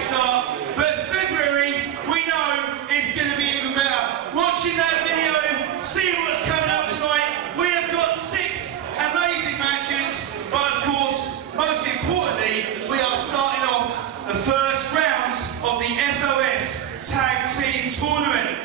great start, but February, we know it's going to be even better. Watching that video, seeing what's coming up tonight, we have got 6 amazing matches, but of course, most importantly, we are starting off the first rounds of the SOS Tag Team Tournament.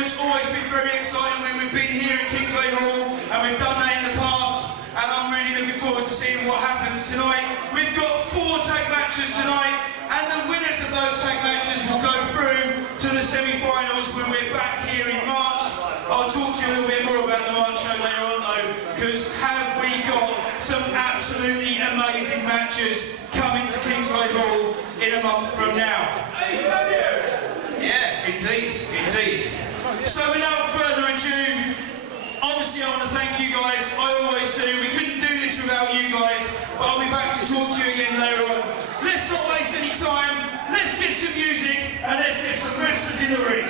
It's always been very exciting when we've been here at Kingsway Hall, and we've done that in the past, and I'm really looking forward to seeing what happens tonight. We've got 4 tag matches tonight, and the winners of those tag matches will go through to the semi-finals when we're back here in March. I'll talk to you a little bit more about the March show later on though, because have we got some absolutely amazing matches coming to Kingsway Hall in a month from now. Yeah, indeed, indeed. So without further ado, obviously I want to thank you guys, I always do. We couldn't do this without you guys, but I'll be back to talk to you again later on. Let's not waste any time, let's get some music and let's get some wrestlers in the ring.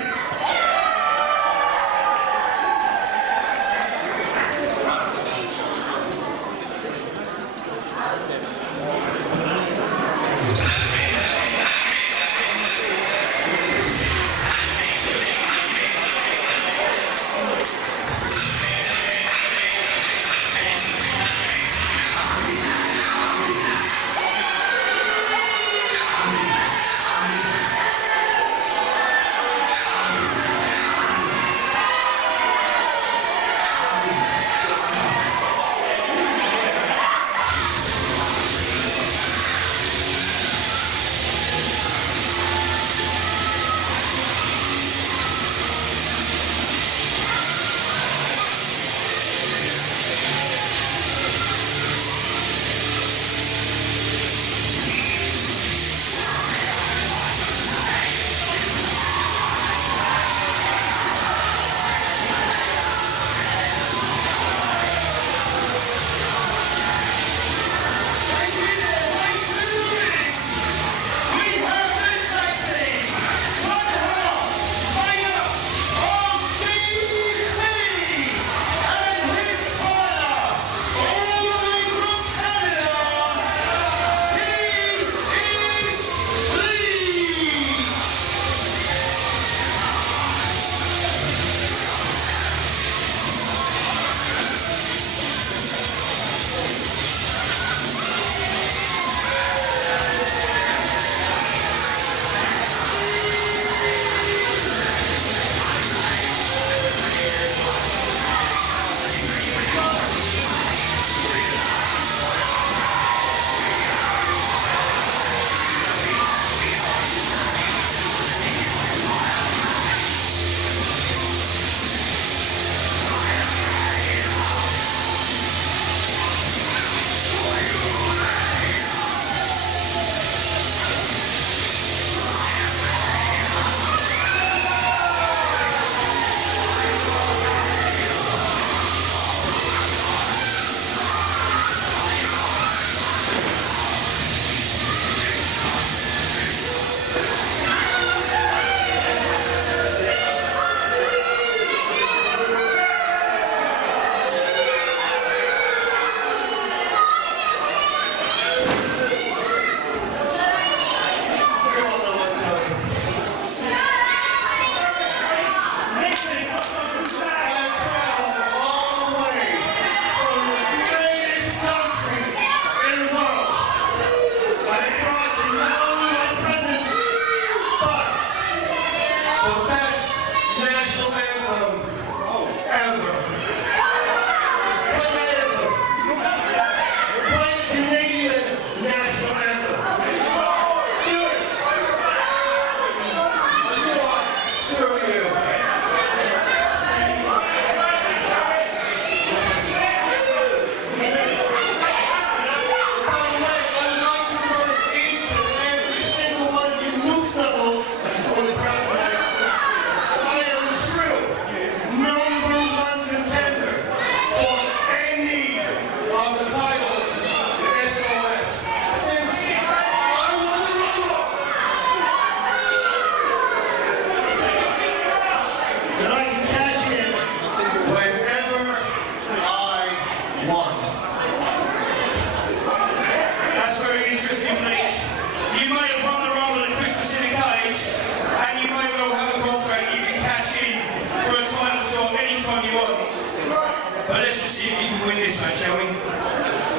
we win this one, shall we?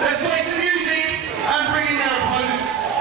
Let's play some music and bring in their opponents.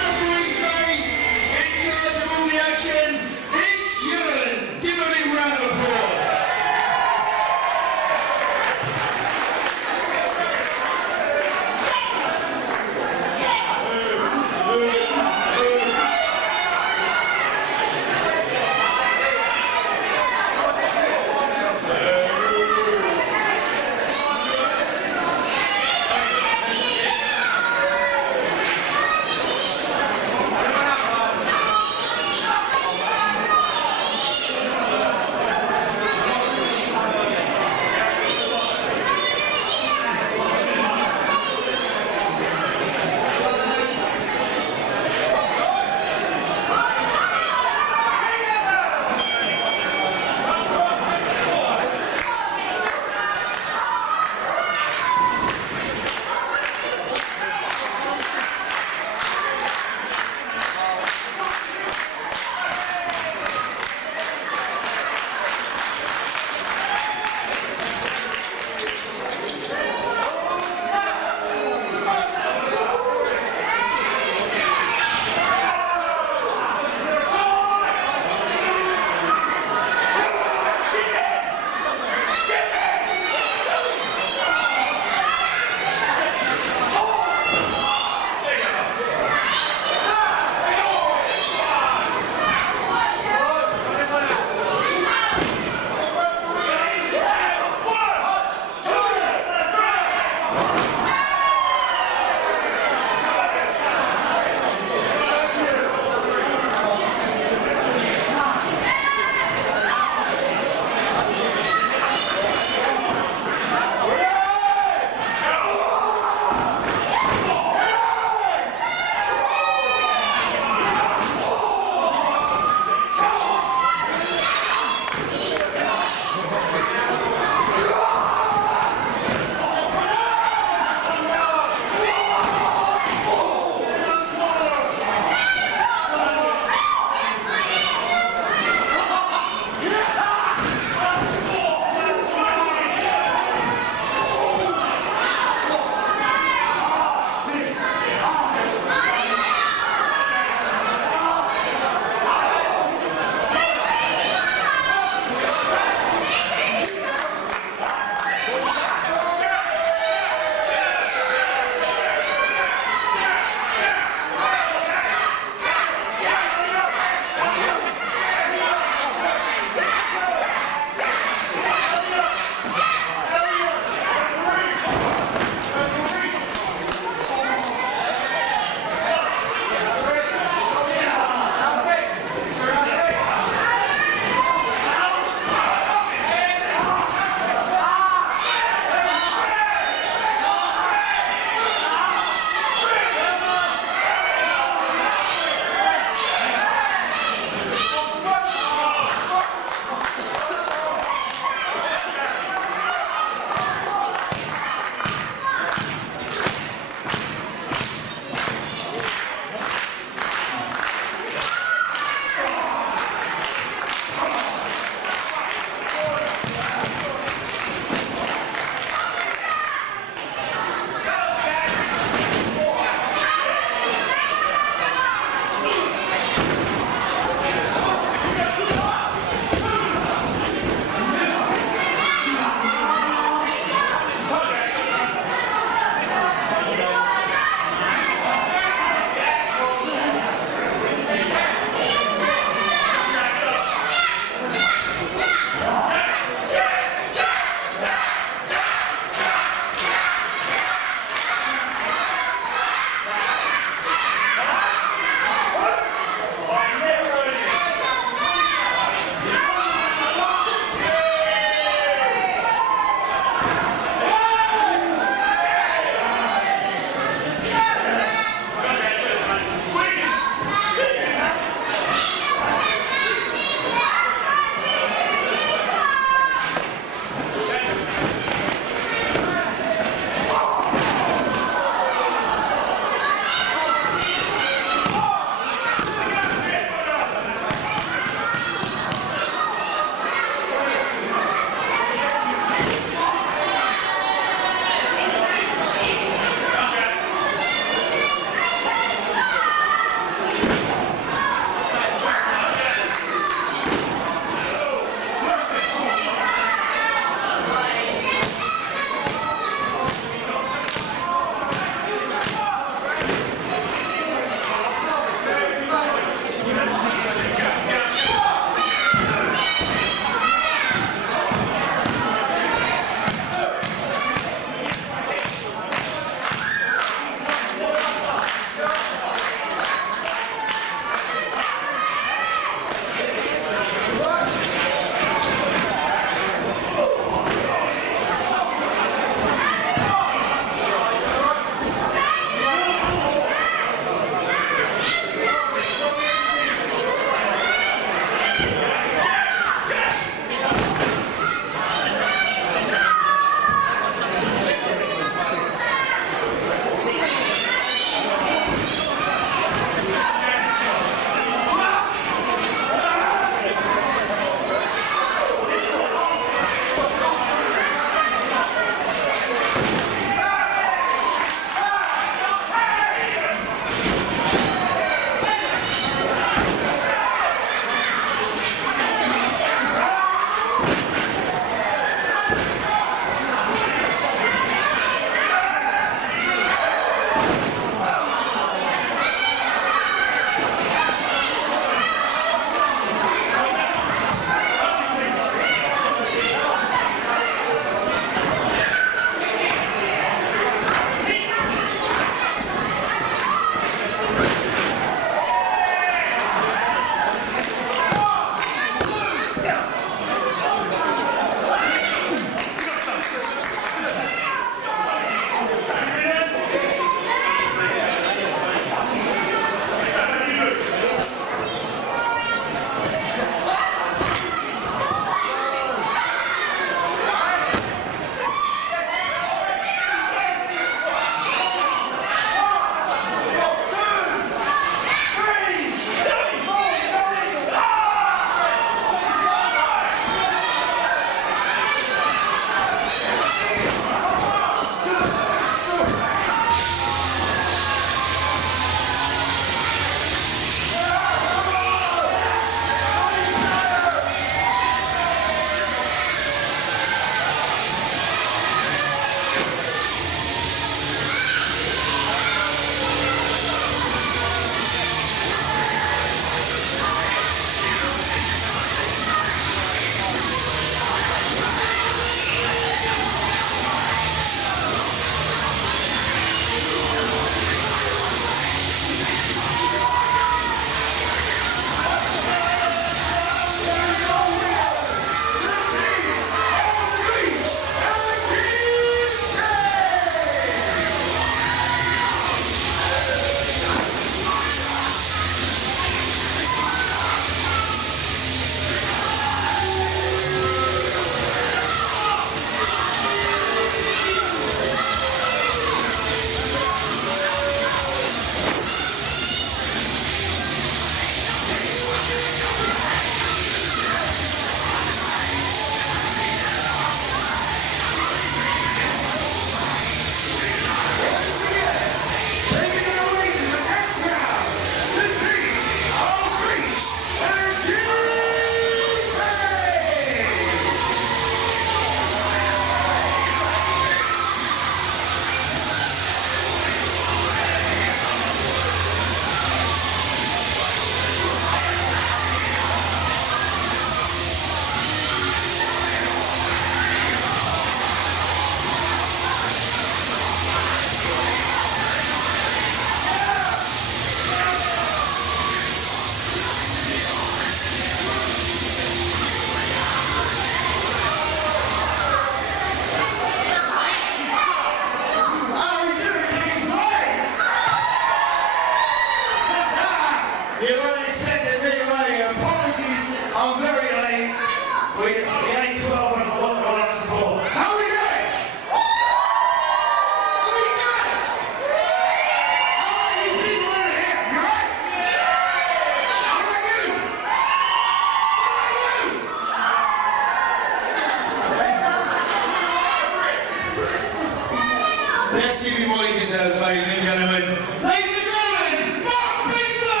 Let's give him what he deserves, ladies and gentlemen. Ladies and gentlemen, Mark Benson!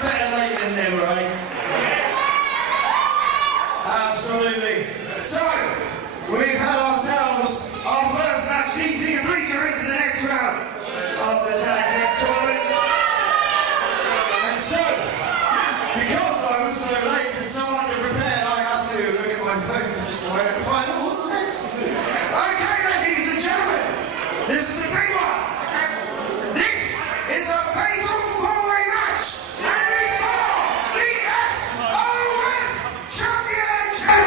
Better late than never, eh? Absolutely. So, we've had ourselves our first match eating a bleacher into the next round of the tag team tournament. And so, because I was so late and so underprepared, I have to look at my phone for just a moment to find out what's next. Okay, ladies and gentlemen, this is a big one. This is a fatal four-way match, and it's for the SOS Championship!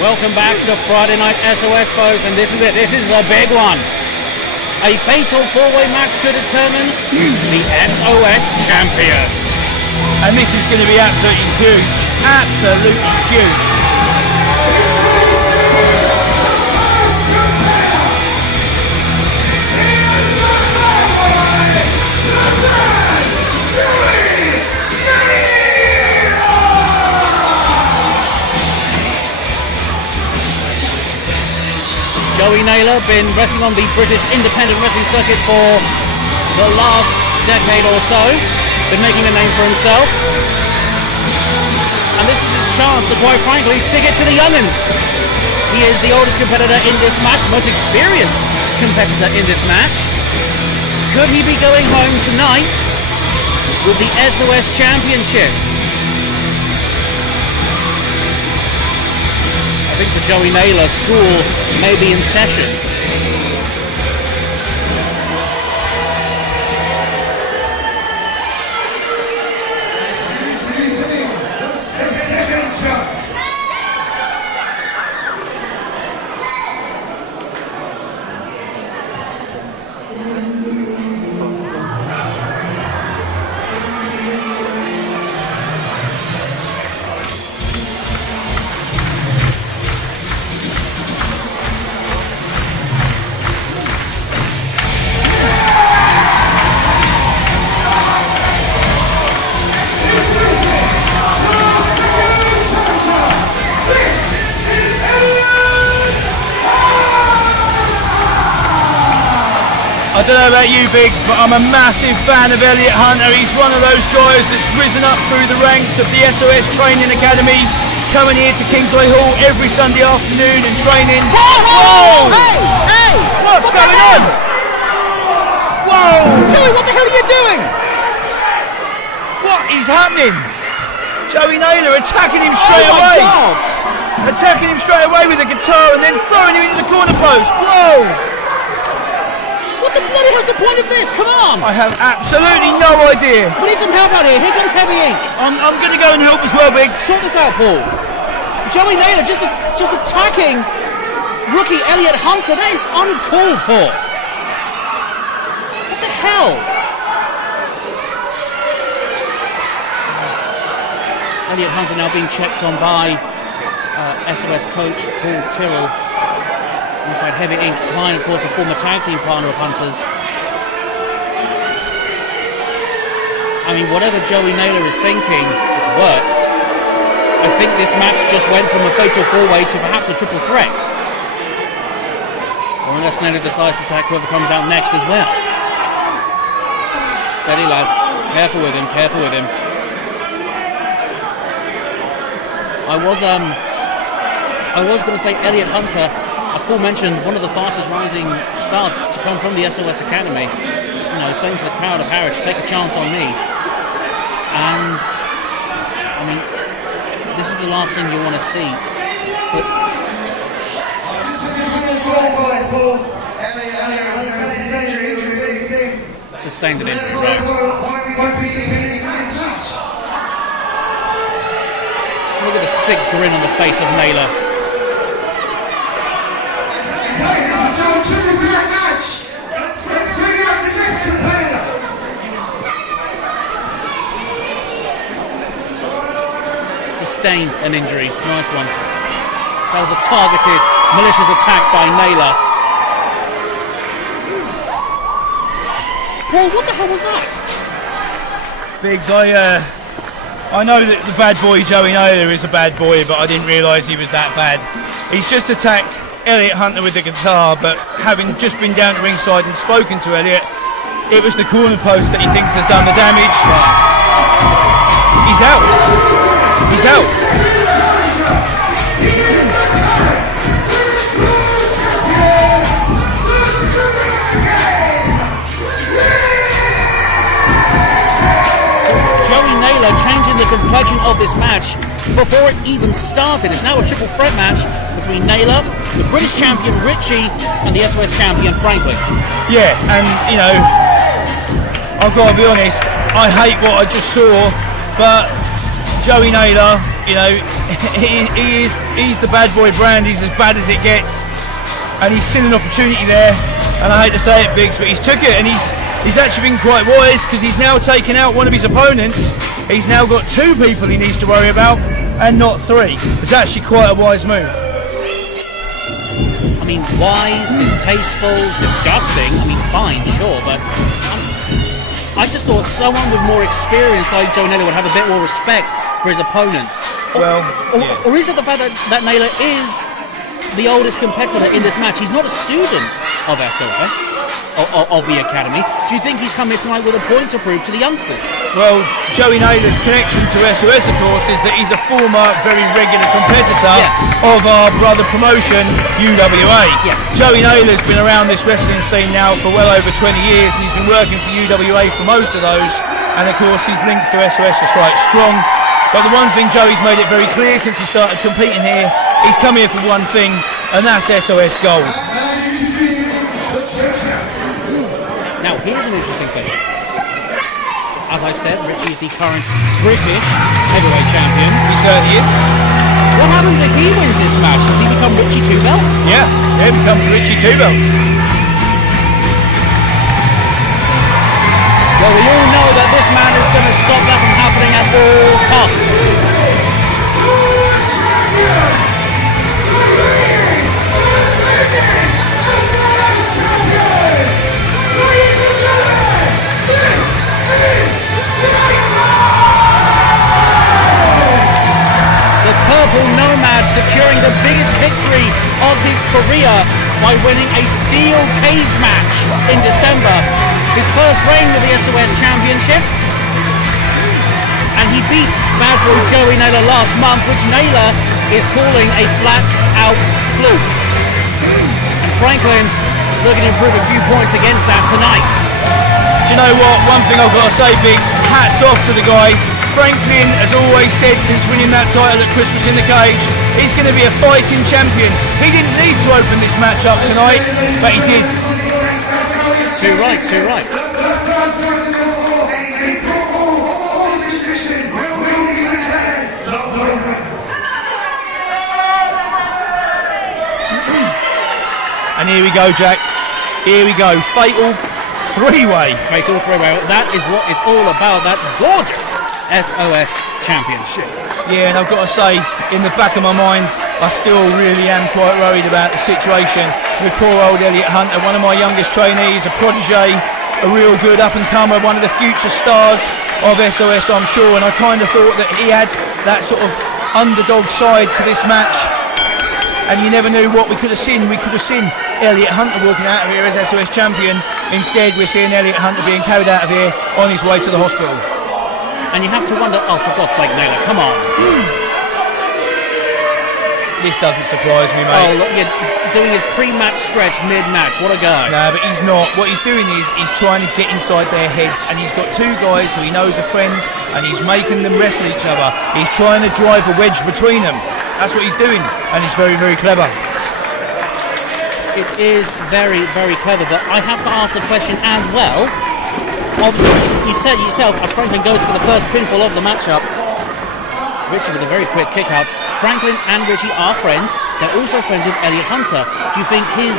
Welcome back to Friday Night SOS, folks, and this is it. This is the big one. A fatal four-way match to determine the SOS champion. And this is going to be absolutely huge. Absolutely huge. Joey Naylor, been wrestling on the British independent wrestling circuit for the last decade or so, been making a name for himself, and this is his chance to, quite frankly, stick it to the young'uns. He is the oldest competitor in this match, most experienced competitor in this match. Could he be going home tonight with the SOS Championship? I think for Joey Naylor, school may be in session. I don't know about you, Biggs, but I'm a massive fan of Elliot Hunter. He's one of those guys that's risen up through the ranks of the SOS Training Academy, coming here to Kingsway Hall every Sunday afternoon and training. Whoa! Hey! What's going on? Whoa! Joey, what the hell are you doing? What is happening? Joey Naylor attacking him straight Oh my away. God! Attacking him straight away with a guitar and then throwing him into the corner post. Whoa! What the bloody hell's the point of this? Come on! I have absolutely no idea. We need some help out here. Here comes Heavy Ink. I'm going to go and help as well, Biggs. Sort this out, Paul. Joey Naylor just attacking rookie Elliot Hunter. That is uncalled for. What the hell? Elliot Hunter now being checked on by SOS coach Paul Tyrrell. Inside Heavy Ink, Klein, of course, a former tag team partner of Hunter's. I mean, whatever Joey Naylor is thinking, it's worked. I think this match just went from a fatal four-way to perhaps a triple threat. Or unless Naylor decides to attack whoever comes out next as well. Steady, lads. Careful with him, careful with him. I was going to say Elliot Hunter, as Paul mentioned, one of the fastest rising stars to come from the SOS Academy. You know, saying to the crowd of Harwich, take a chance on me. And, I mean, this is the last thing you want to see. But sustained an injury, right? Look at the sick grin on the face of Naylor. Sustained an injury. Nice one. That was a targeted malicious attack by Naylor. Whoa, what the hell was that? Biggs, I know that the bad boy Joey Naylor is a bad boy, but I didn't realise he was that bad. He's just attacked Elliot Hunter with the guitar, but having just been down to ringside and spoken to Elliot, it was the corner post that he thinks has done the damage. He's out. He's out. Joey Naylor changing the complexion of this match before it even started. It's now a triple threat match between Naylor, the British champion Richie, and the SOS champion Franklin. Yeah, and you know, I've got to be honest, I hate what I just saw, but Joey Naylor, you know, he's the bad boy brand. He's as bad as it gets, and he's seen an opportunity there, and I hate to say it, Biggs, but he's took it, and he's actually been quite wise, because he's now taken out one of his opponents. He's now got 2 people he needs to worry about, and not 3. It's actually quite a wise move. I mean, wise, distasteful, disgusting. I mean, fine, sure, but I just thought someone with more experience like Joe Naylor would have a bit more respect for his opponents. Or is it the fact that Naylor is the oldest competitor in this match? He's not a student of SOS, of the Academy. Do you think he's come here tonight with a point to prove to the youngsters? Well, Joey Naylor's connection to SOS, of course, is that he's a former, very regular competitor of our brother promotion, UWA. Yes. Joey Naylor's been around this wrestling scene now for well over 20 years, and he's been working for UWA for most of those. And of course, his links to SOS are quite strong. But the one thing Joey's made it very clear since he started competing here, he's come here for one thing, and that's SOS Gold. Now, here's an interesting thing. As I said, Richie is the current British heavyweight champion. He certainly is. What happens if he wins this match? Does he become Richie 2 belts? Yeah, he becomes Richie 2 belts. Well, we all know that this man is going to stop that from happening at all costs. The Purple Nomad securing the biggest victory of his career by winning a steel cage match in December. His first reign with the SOS Championship. And he beat bad boy Joey Naylor last month, which Naylor is calling a flat-out fluke. And Franklin looking to improve a few points against that tonight. Do you know what? One thing I've got to say, Biggs, hats off to the guy. Franklin has always said since winning that title at Christmas in the Cage, he's going to be a fighting champion. He didn't need to open this match up tonight, but he did. Too right, too right. And here we go, Jack. Here we go. Fatal three-way. Fatal three-way. That is what it's all about. That gorgeous SOS Championship. Yeah, and I've got to say, in the back of my mind, I still really am quite worried about the situation with poor old Elliot Hunter, one of my youngest trainees, a protege, a real good up-and-comer, one of the future stars of SOS, I'm sure, and I kind of thought that he had that sort of underdog side to this match, and you never knew what we could have seen. We could have seen Elliot Hunter walking out of here as SOS champion. Instead, we're seeing Elliot Hunter being carried out of here on his way to the hospital. And you have to wonder, oh, for God's sake, Naylor, come on. This doesn't surprise me, mate. Oh, look, you're doing his pre-match stretch mid-match. What a guy. No, but he's not. What he's doing is he's trying to get inside their heads, and he's got 2 guys who he knows are friends, and he's making them wrestle each other. He's trying to drive a wedge between them. That's what he's doing, and he's very, very clever. It is very, very clever, but I have to ask the question as well. Obviously, you said yourself, as Franklin goes for the first pinfall of the matchup, Richie with a very quick kick out. Franklin and Richie are friends. They're also friends with Elliot Hunter. Do you think his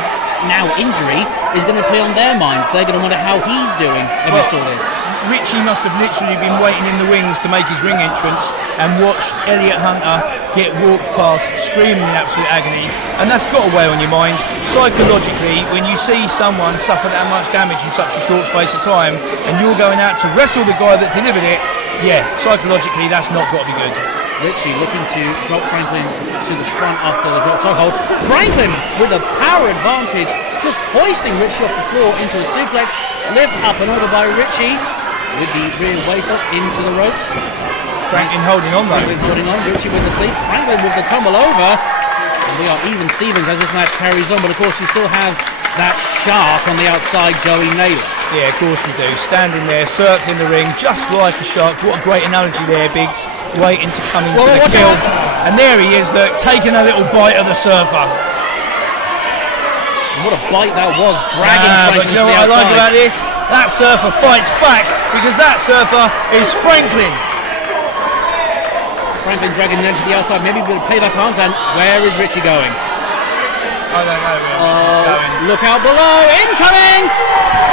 now injury is going to play on their minds? They're going to wonder how he's doing amidst all this. Richie must have literally been waiting in the wings to make his ring entrance and watched Elliot Hunter get walked past screaming in absolute agony, and that's got to weigh on your mind. Psychologically, when you see someone suffer that much damage in such a short space of time and you're going out to wrestle the guy that delivered it, yeah, psychologically that's not got to be good. Richie looking to drop Franklin to the front after the drop toe hold. Franklin with a power advantage, just hoisting Richie off the floor into a suplex, lift up and over by Richie with the rear waist up into the ropes. Franklin holding on though. Franklin holding on, Richie with the sleep, Franklin with the tumble over. And we are even Stevens as this match carries on, but of course you still have that shark on the outside, Joey Naylor. Yeah, of course we do. Standing there, circling the ring, just like a shark. What a great analogy there, Biggs. Waiting to come into the kill. And there he is, look, taking a little bite of the surfer. And what a bite that was, dragging Franklin but you know to the what I outside. like about this? That surfer fights back because that surfer is Franklin. Franklin dragging him to the outside, maybe with a payback hands, and where is Richie going? I don't know where Richie's going. Look out below, incoming!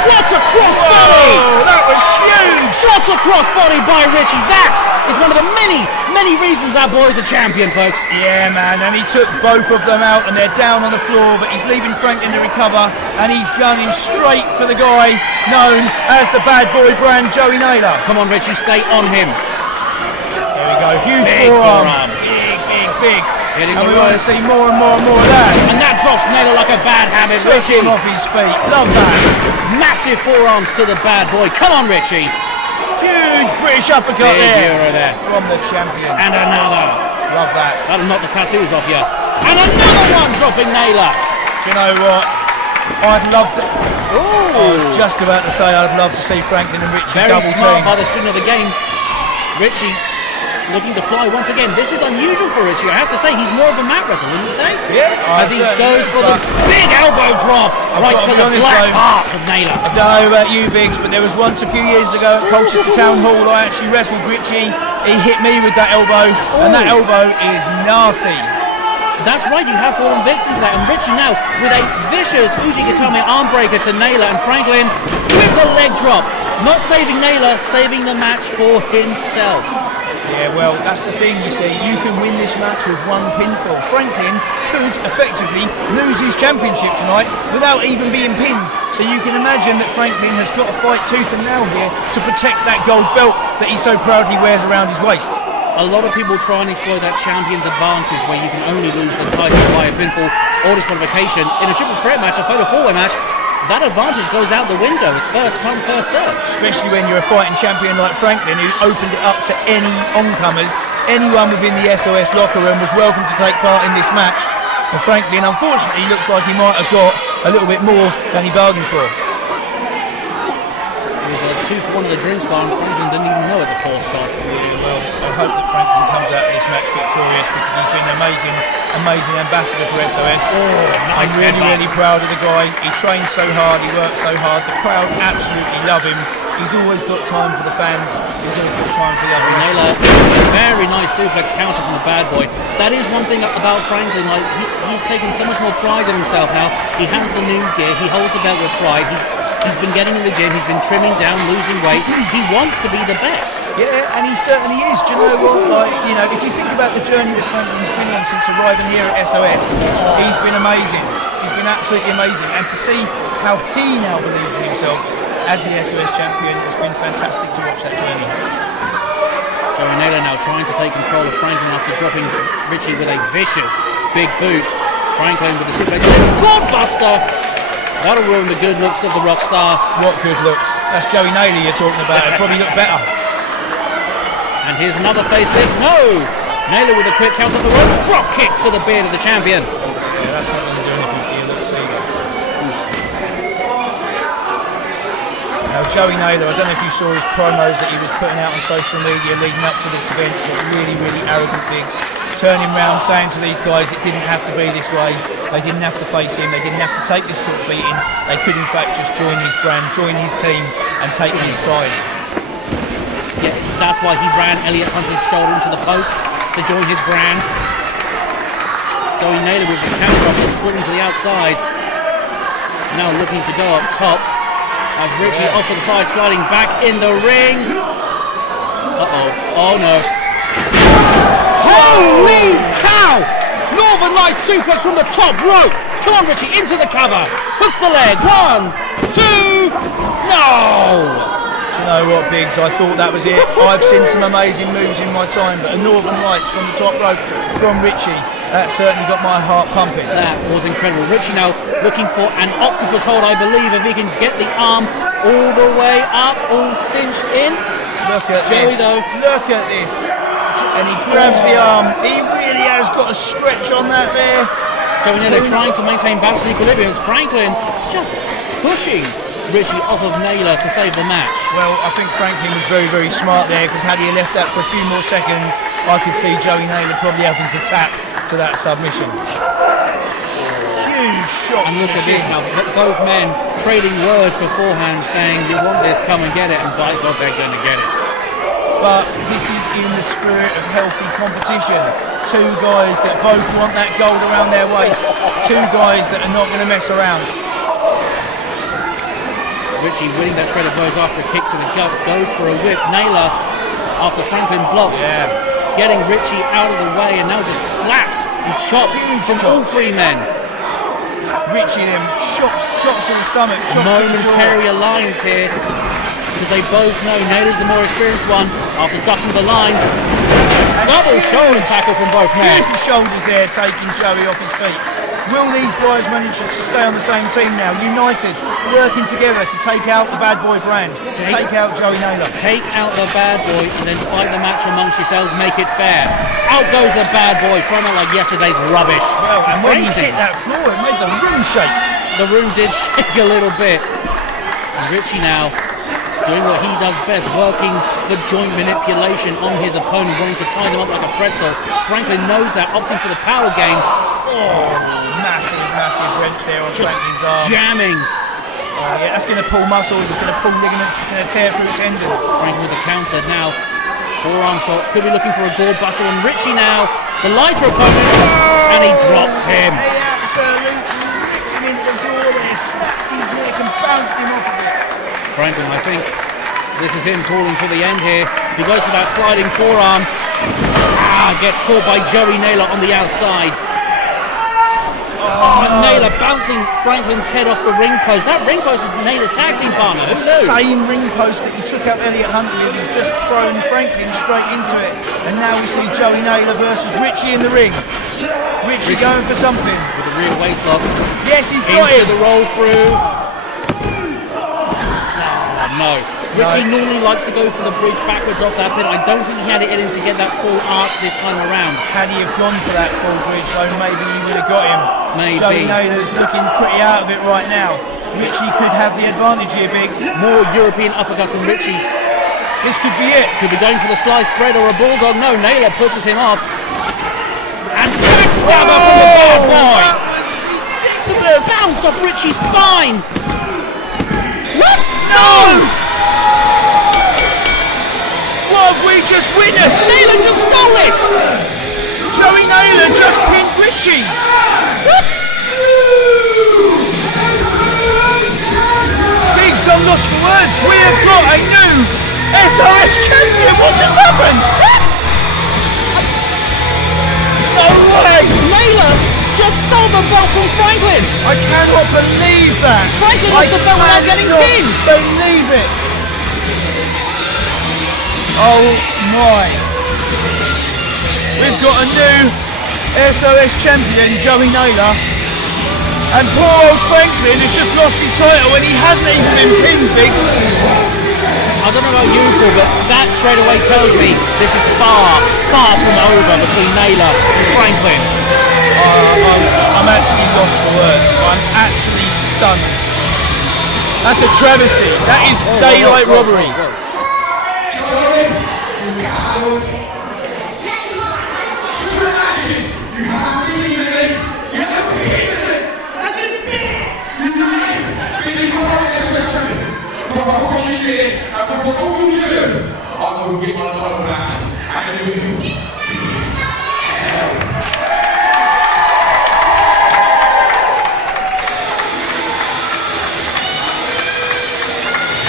What a crossbody! Oh, that was huge! What a crossbody by Richie! That is one of the many reasons that boy's a champion, folks. Yeah, man, and he took both of them out and they're down on the floor, but he's leaving Franklin to recover and he's gunning straight for the guy known as the bad boy brand, Joey Naylor. Come on, Richie, stay on him. There we go, huge Big forearm. forearm. Big. Hitting And the we want to ropes. see more and more of that. And that drops Naylor like a bad habit. Took Richie, him off his feet. Love that. massive forearms to the bad boy. Come on, Richie. Huge British uppercut Big there. euro there. From the champion. And another. Love that. That'll knock the tattoos off you. And another one dropping Naylor. Do you know what? I'd love to. I was just about to say I'd love to see Franklin and Richie Very double smart team. by the student of the game. Richie looking to fly once again. This is unusual for Richie. I have to say, he's more of a mat wrestler, wouldn't you say? Yeah. As he goes for the big elbow drop right got to to be the honest, black though, heart of Naylor. I don't know about you, Biggs, but there was once a few years ago at Colchester Town Hall I actually wrestled Richie. He hit me with that elbow, and that elbow is nasty. That's right, you have fallen victim to that. And Richie now with a vicious Uji Gatame arm breaker to Naylor, and Franklin with the leg drop. Not saving Naylor, saving the match for himself. Yeah, well, that's the thing, you see. You can win this match with one pinfall. Franklin could effectively lose his championship tonight without even being pinned. So you can imagine that Franklin has got to fight tooth and nail here to protect that gold belt that he so proudly wears around his waist. A lot of people try and exploit that champion's advantage where you can only lose the title by a pinfall or disqualification. In a triple threat match, a fatal four-way match, that advantage goes out the window. It's first come, first served. Especially when you're a fighting champion like Franklin, who opened it up to any oncomers. Anyone within the SOS locker room was welcome to take part in this match. And Franklin, unfortunately, looks like he might have got a little bit more than he bargained for. It was a 2 for 1 of the drinks bar, and Franklin didn't even know it, the poor sod. Well, I hope that Franklin comes out of this match victorious because he's been an amazing ambassador for SOS. I'm really proud of the guy. He trains so hard, he works so hard. The crowd absolutely love him. He's always got time for the fans. He's always got time for the other Naylor, wrestlers. very nice suplex counter from the bad boy. That is one thing about Franklin. Like he's taking so much more pride in himself now. He has the new gear. He holds the belt with pride. He's been getting in the gym. He's been trimming down, losing weight. He wants to be the best. Yeah, and he certainly is. Do you know what? Like, you know, if you think about the journey that Franklin's been on since arriving here at SOS, he's been amazing. He's been absolutely amazing. And to see how he now believes in himself as the SOS champion has been fantastic to watch that journey. Joey Naylor now trying to take control of Franklin after dropping Richie with a vicious big boot. Franklin with the suplex. Godbuster! That'll ruin the good looks of the rock star. What good looks? That's Joey Naylor you're talking about. It probably looked better. And here's another facelift. No! Naylor with a quick count of the ropes. Drop kick to the beard of the champion. Yeah, that's not going to do anything for your looks either. Now Joey Naylor, I don't know if you saw his promos that he was putting out on social media leading up to this event, but really arrogant digs. Turning round saying to these guys it didn't have to be this way. They didn't have to face him. They didn't have to take this sort of beating. They could in fact just join his brand, join his team and take his side. Yeah, that's why he ran Elliot Hunter's shoulder into the post to join his brand. Joey Naylor with the counter off, swinging to the outside. Now looking to go up top. As Richie off to the side, sliding back in the ring. Oh no. Holy cow! Northern Light suplex from the top rope. Come on, Richie, into the cover. Hooks the leg. 1, 2. No! Do you know what, Biggs? I thought that was it. I've seen some amazing moves in my time, but a Northern Lights from the top rope from Richie, that certainly got my heart pumping. That was incredible. Richie now looking for an octopus hold, I believe, if he can get the arm all the way up, all cinched in. Look at Joey, this. though. Look at this. And he grabs the arm. He really has got a stretch on that there. Joey Naylor trying to maintain balance and equilibrium as Franklin just pushing Richie off of Naylor to save the match. Well, I think Franklin was very, very smart there, because had he left that for a few more seconds, I could see Joey Naylor probably having to tap to that submission. Huge shot. And look at this now, both men trading words beforehand saying, you want this, come and get it, and by God they're going to get it. But this is in the spirit of healthy competition. Two guys that both want that gold around their waist. Two guys that are not going to mess around. Richie winning that shred of blows after a kick to the gut, goes for a whip. Naylor, after Franklin blocks, getting Richie out of the way, and now just slaps and chops from all three men. Richie them chops to the stomach. Momentary alliance here, because they both know Naylor's the more experienced one. After ducking the line, double shoulder tackle from both men. Huge shoulders there, taking Joey off his feet. Will these guys manage to stay on the same team now, united, working together to take out the Bad Boy brand, to take out Joey Naylor? Take out the Bad Boy and then fight the match amongst yourselves, make it fair. Out goes the Bad Boy from it like yesterday's rubbish. Well, and when he hit that floor, it made the room shake. The room did shake a little bit. And Richie now doing what he does best, working the joint manipulation on his opponent, wanting to tie them up like a pretzel. Franklin knows that, opting for the power game. Oh, massive wrench there on Franklin's arm. Jamming. Oh, yeah, that's going to pull muscles, it's going to pull ligaments, it's going to tear through tendons. Franklin with the counter now. Forearm shot, could be looking for a gourd buster on Richie now. The lighter opponent, and he drops him. He absolutely ripped him into the door there, snapped his neck and bounced him off of it. Franklin, I think this is him calling for the end here. He goes for that sliding forearm. Gets caught by Joey Naylor on the outside. Naylor bouncing Franklin's head off the ring post. That ring post is Naylor's tag team partner. The same ring post that he took out Elliot Hunt with. He's just thrown Franklin straight into it. And now we see Joey Naylor versus Richie in the ring. Richie going for something. With a real waist lock. Yes, he's got into it. the roll through. No. Richie normally likes to go for the bridge backwards off that bit. I don't think he had it in him to get that full arch this time around. Had he have gone for that full bridge, though, maybe he would have got him. Maybe. Joey Naylor's looking pretty out of it right now. Richie could have the advantage here, Biggs. More European uppercuts from Richie. This could be it. Could be going for the sliced bread or a bulldog. No, Naylor pushes him off. And backstabber from the Bad Boy. That was ridiculous. The bounce off Richie's spine. What? No! What have we just witnessed? Naylor just stole it! Joey Naylor just pinned Richie! What? Biggs, I'm lost for words. We have got a new SOS champion. What just happened? No way! Naylor just stole the belt from Franklin! I cannot believe that! Franklin lost the belt without getting pinned! Believe it! Oh my! We've got a new SOS champion, Joey Naylor, and poor old Franklin has just lost his title and he hasn't even been pinned, Biggs. I don't know about you, Paul, but that straight away tells me this is far from over between Naylor and Franklin. I'm actually lost for words. I'm actually stunned. That's a travesty. That is daylight robbery. I'm going to get my title back. I'm going to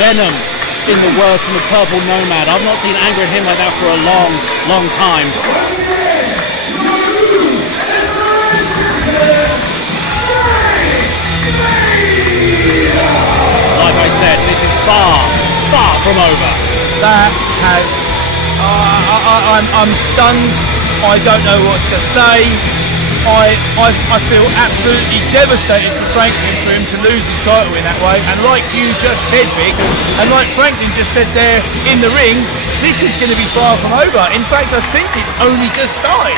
venom in the words from the Purple Nomad. I've not seen anger in him like that for a long, long time. Like I said, this is far, far from over. That has... I'm stunned. I don't know what to say. I feel absolutely devastated for Franklin for him to lose his title in that way. And like you just said, Vic, and like Franklin just said there in the ring, this is going to be far from over. In fact, I think it's only just started.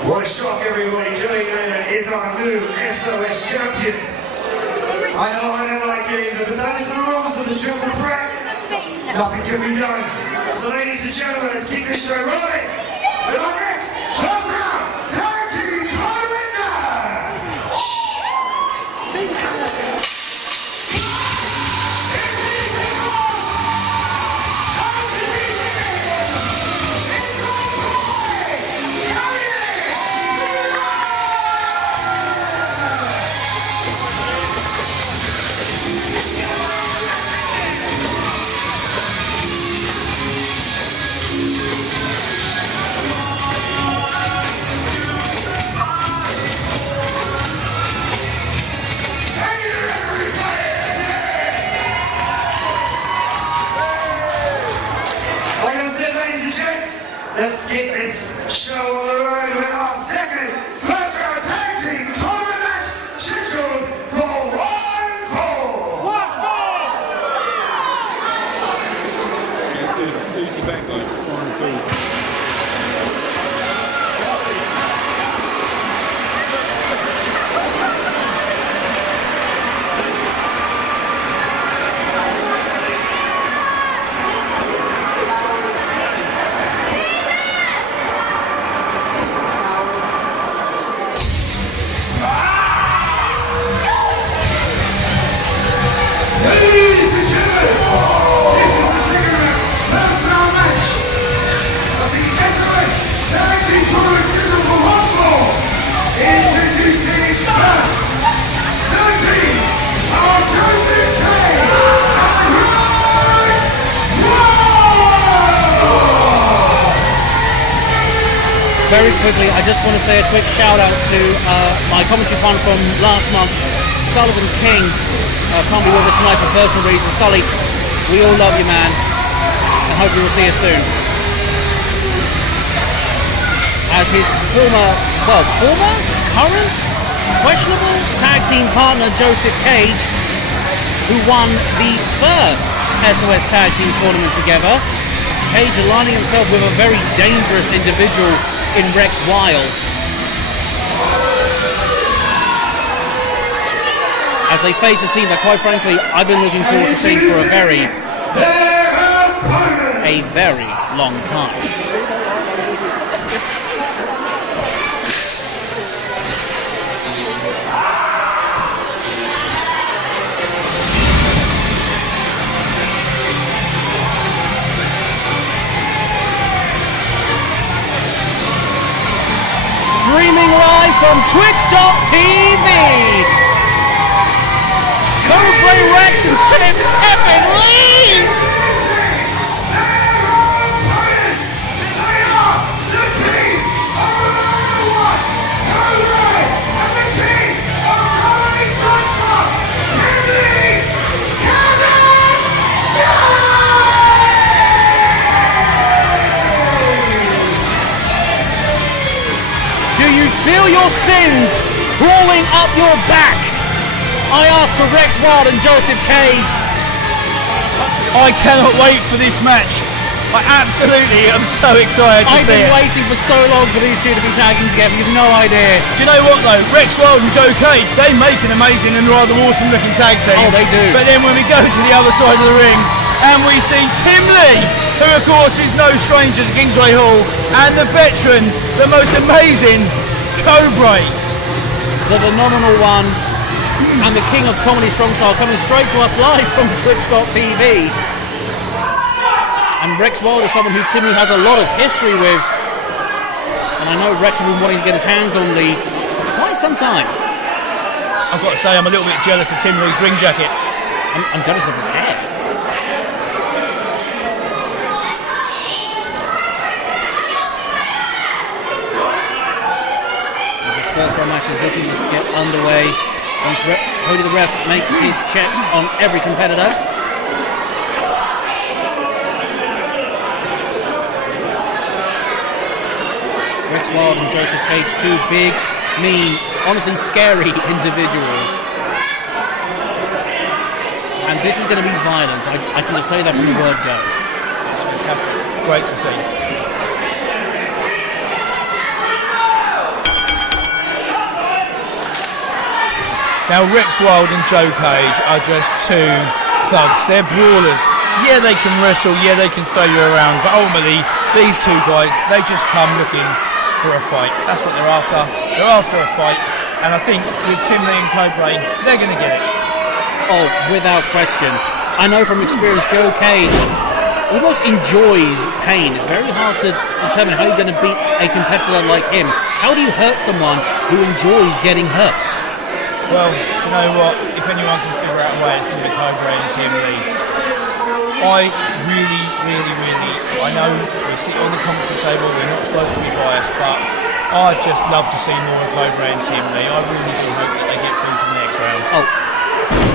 What a shock, everybody. Joey Naylor is our new SOS champion. I know like it either, but those are the rules of the triple threat. Nothing can be done. So ladies and gentlemen, let's keep this show rolling with our next first round tag team tournament match. Let's get this show on the road with our second first round tag team tournament match scheduled for 1-4. Ladies and gentlemen, this is the second round, first round match of the SOS Tag Team Tournament scheduled for 1-4. Introducing first, the team of Joseph Cage and Harwich. Very quickly, I just want to say a quick shout out to my commentary partner from last month, Sullivan King. Can't be with us tonight for personal reasons. Sully, we all love you, man, and hope we will see you soon. As his current, questionable tag team partner Joseph Cage, who won the first SOS Tag Team Tournament together. Cage aligning himself with a very dangerous individual in Rex Wild. As they face a team that, quite frankly, I've been looking forward to seeing for a very long time. Streaming live from Twitch.tv. Cobra Rex and Tim Evan lead! Do you feel your sins crawling up your back? I asked for Rex Wild and Joseph Cage. I cannot wait for this match. I absolutely am so excited to see it. I've been waiting for so long for these two to be tagging together. You've no idea. Do you know what though? Rex Wild and Joe Cage, they make an amazing and rather awesome looking tag team. Oh, they do. But then when we go to the other side of the ring and we see Tim Lee who of course is no stranger to Kingsway Hall, and the veteran, the most amazing Cobra. The phenomenal one, and the king of comedy strong style, coming straight to us live from Twitch.tv. And Rex Wild is someone who Timmy has a lot of history with, and I know Rex has been wanting to get his hands on Lee for quite some time. I've got to say, I'm a little bit jealous of Tim Lee's ring jacket. I'm jealous of his hair. As his first round match is looking to get underway, once Cody the ref makes his checks on every competitor. Rex Wild and Joseph Cage, two big, mean, honestly scary individuals. And this is going to be violent. I can just tell you that from the word go. It's fantastic. Great to see. Now Rex Wild and Joe Cage are just two thugs. They're brawlers. Yeah, they can wrestle. Yeah, they can throw you around. But ultimately, these two guys, they just come looking for a fight. That's what they're after. They're after a fight. And I think with Tim Lee and Cobra, they're going to get it. Oh, without question. I know from experience Joe Cage almost enjoys pain. It's very hard to determine how you're going to beat a competitor like him. How do you hurt someone who enjoys getting hurt? Well, do you know what? If anyone can figure out a way, it's going to be Cobra and Tim Lee. I really, I know we sit on the commentary table, we're not supposed to be biased, but I'd just love to see more of Cobra and Tim Lee. I really do hope that they get through to the next round. Oh,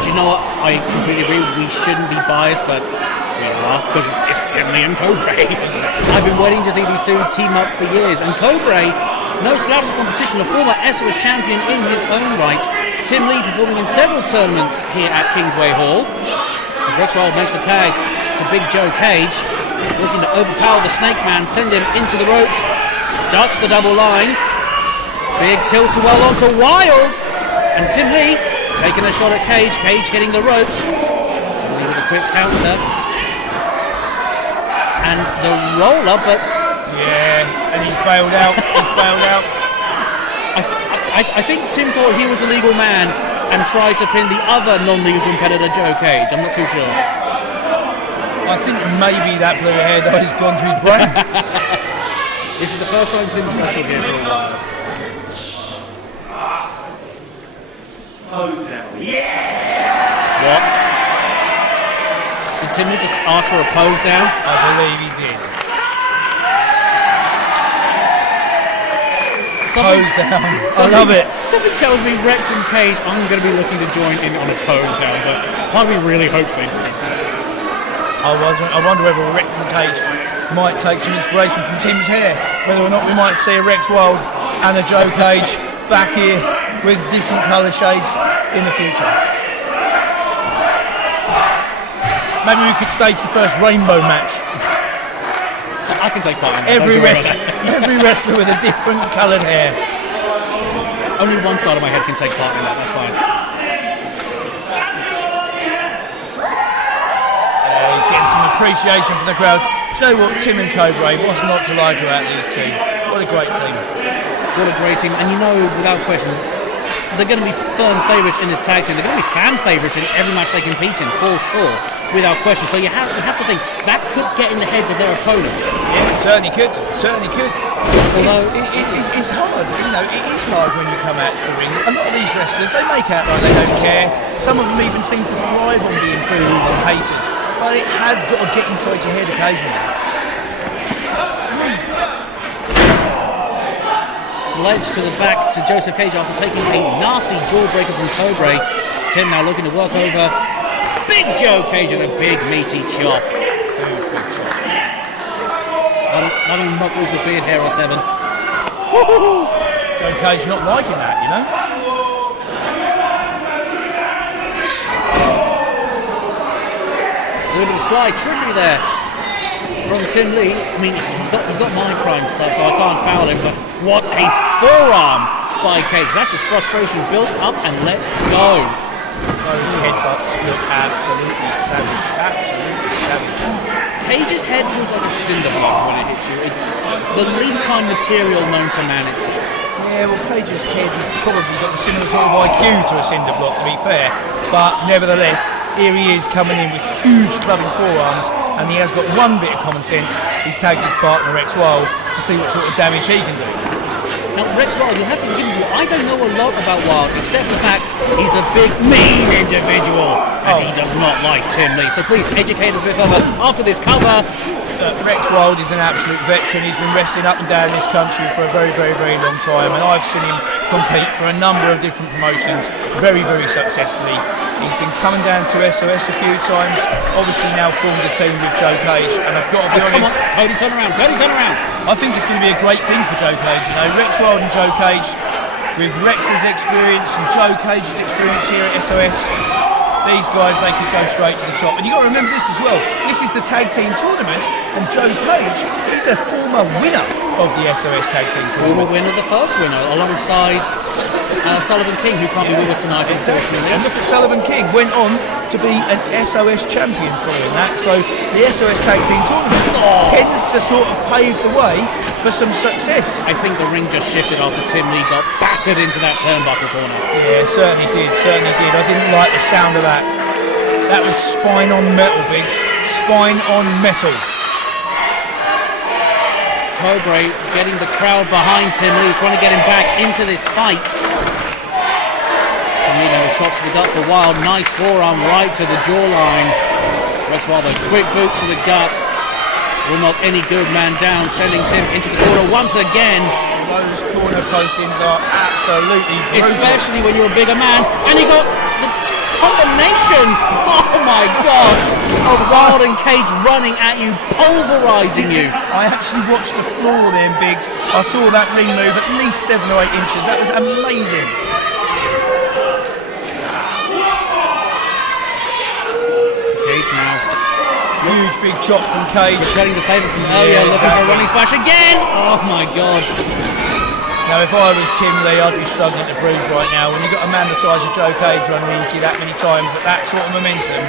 do you know what? I completely agree. We shouldn't be biased, but we are, because it's Tim Lee and Cobra. I've been waiting to see these two team up for years, and Cobra, no slouch of competition, a former SOS champion in his own right. Tim Lee performing in several tournaments here at Kingsway Hall. Rex Wild makes the tag to Big Joe Cage, looking to overpower the Snake Man, send him into the ropes, ducks the double line. Big tilt to well onto Wild, and Tim Lee taking a shot at Cage. Cage hitting the ropes. Tim Lee with a quick counter, and the roller, but yeah, and he's bailed out. He's bailed out. I think Tim thought he was a legal man and tried to pin the other non-legal competitor, Joe Cage. I'm not too sure. I think maybe that blue hair dye has gone to his brain. This is the first time Tim's wrestled here for a while. Pose now. Yeah! What? Did Tim just ask for a pose down? I believe he did. Pose down. I love it. Something tells me Rex and Cage aren't going to be looking to join in on a pose down, but part of me really hopes they do. I wonder whether Rex and Cage might take some inspiration from Tim's hair. Whether or not we might see a Rex Wild and a Joe Cage back here with different colour shades in the future. Maybe we could stage the first rainbow match. I can take part in that. Every wrestler with a different coloured hair. Only one side of my head can take part in that, that's fine. Getting some appreciation from the crowd. Do you know what, Tim and Cobra, what's not to like about these two? What a great team. What a great team, and you know, without question, they're going to be firm favourites in this tag team. They're going to be fan favourites in every match they compete in, for sure, without question. So you have to think, that could get in the heads of their opponents. Yeah, it certainly could. Certainly could. Although it's hard, you know, it is hard when you come out to the ring. A lot of these wrestlers, they make out like they don't care. Some of them even seem to thrive on being booed and hated. But it has got to get inside your head occasionally. Sledge to the back to Joseph Cage after taking a nasty jawbreaker from Cobra. Tim now looking to work over Big Joe Cage and a big meaty chop. Not even knuckles of beard hair or seven. Joe Cage not liking that, you know. A little bit of slide trickery there from Tim Lee. I mean, he's got mind crime, so I can't foul him, but what a forearm by Cage. That's just frustration built up and let go. Those headbutts look absolutely savage. Absolutely savage. Cage's head feels like a cinder block when it hits you. It's the least kind material known to man itself. Yeah, well, Cage's head has probably got the similar sort of IQ to a cinder block, to be fair. But nevertheless, here he is coming in with huge clubbing forearms, and he has got one bit of common sense. He's tagged his partner Rex Wilde to see what sort of damage he can do. Now, Rex Wilde, you have to forgive me, I don't know a lot about Wilde, except the fact he's a big, mean individual, and he does not like Tim Lee. So please, educate us a bit further after this cover. Rex Wilde is an absolute veteran. He's been wrestling up and down this country for a very, very, very long time, and I've seen him compete for a number of different promotions very, very successfully. He's been coming down to SOS a few times, obviously now formed a team with Joe Cage, and I've got to be honest... Come on, Cody, turn around, Cody, turn around! I think it's going to be a great thing for Joe Cage, you know. Rex Wilde and Joe Cage, with Rex's experience and Joe Cage's experience here at SOS, these guys, they could go straight to the top. And you've got to remember this as well. This is the tag team tournament, and Joe Cage is a former winner of the SOS tag team tournament. Former winner, the first winner, alongside Sullivan King, who can't be with us tonight. Exactly. And look at Sullivan King, went on to be an SOS champion following that. So the SOS tag team tournament tends to sort of pave the way for some success. I think the ring just shifted after Tim Lee got battered into that turnbuckle corner. Yeah, certainly did, certainly did. I didn't like the sound of that. That was spine on metal, Biggs. Spine on metal. Cobra getting the crowd behind Tim Lee, trying to get him back into this fight. Tim Lee now with shots to the gut for Wilde. Nice forearm right to the jawline. Rex Wilde, a quick boot to the gut. Will knock any good man down, sending Tim into the corner once again. Those corner postings are absolutely brutal. Especially when you're a bigger man. And you got the combination, oh my God, of Wilde and Cage running at you, pulverising you. I actually watched the floor then, Biggs. I saw that ring move at least 7 or 8 inches. That was amazing. Cage now. Huge big chop from Cage. Returning the favour from earlier, looking for a running splash again. Oh my God. Now, if I was Tim Lee, I'd be struggling to breathe right now. When you've got a man the size of Joe Cage running into you that many times at that sort of momentum,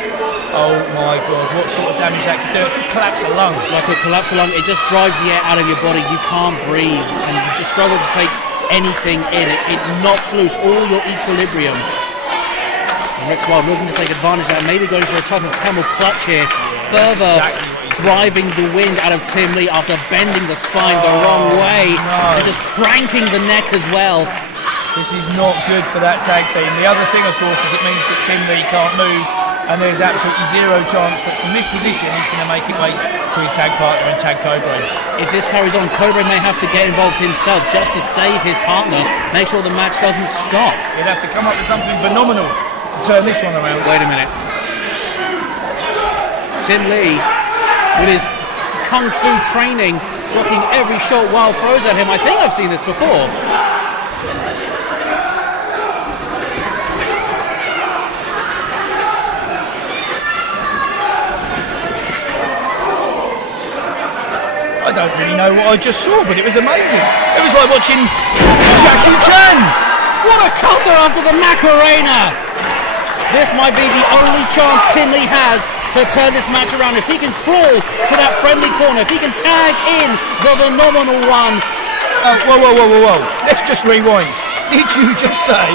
oh my God, what sort of damage that could do. It could collapse a lung. Like it collapse a lung, it just drives the air out of your body. You can't breathe, and you just struggle to take anything in. It knocks loose all your equilibrium. And Rex Wilde looking to take advantage of that, maybe going for a type of camel clutch here, further driving the wind out of Tim Lee after bending the spine the wrong way, and just cranking the neck as well. This is not good for that tag team. The other thing, of course, is it means that Tim Lee can't move, and there's absolutely zero chance that from this position he's going to make it way to his tag partner and tag Cobra. If this carries on, Cobra may have to get involved himself just to save his partner, make sure the match doesn't stop. He'd have to come up with something phenomenal to turn this one around. Wait a minute. Tim Lee, with his kung fu training, blocking every shot Wilde throws at him. I think I've seen this before. I don't really know what I just saw, but it was amazing. It was like watching Jackie Chan. What a counter after the Macarena! This might be the only chance Tim Lee has to turn this match around. If he can crawl to that friendly corner, if he can tag in the phenomenal one. Whoa. Let's just rewind. Did you just say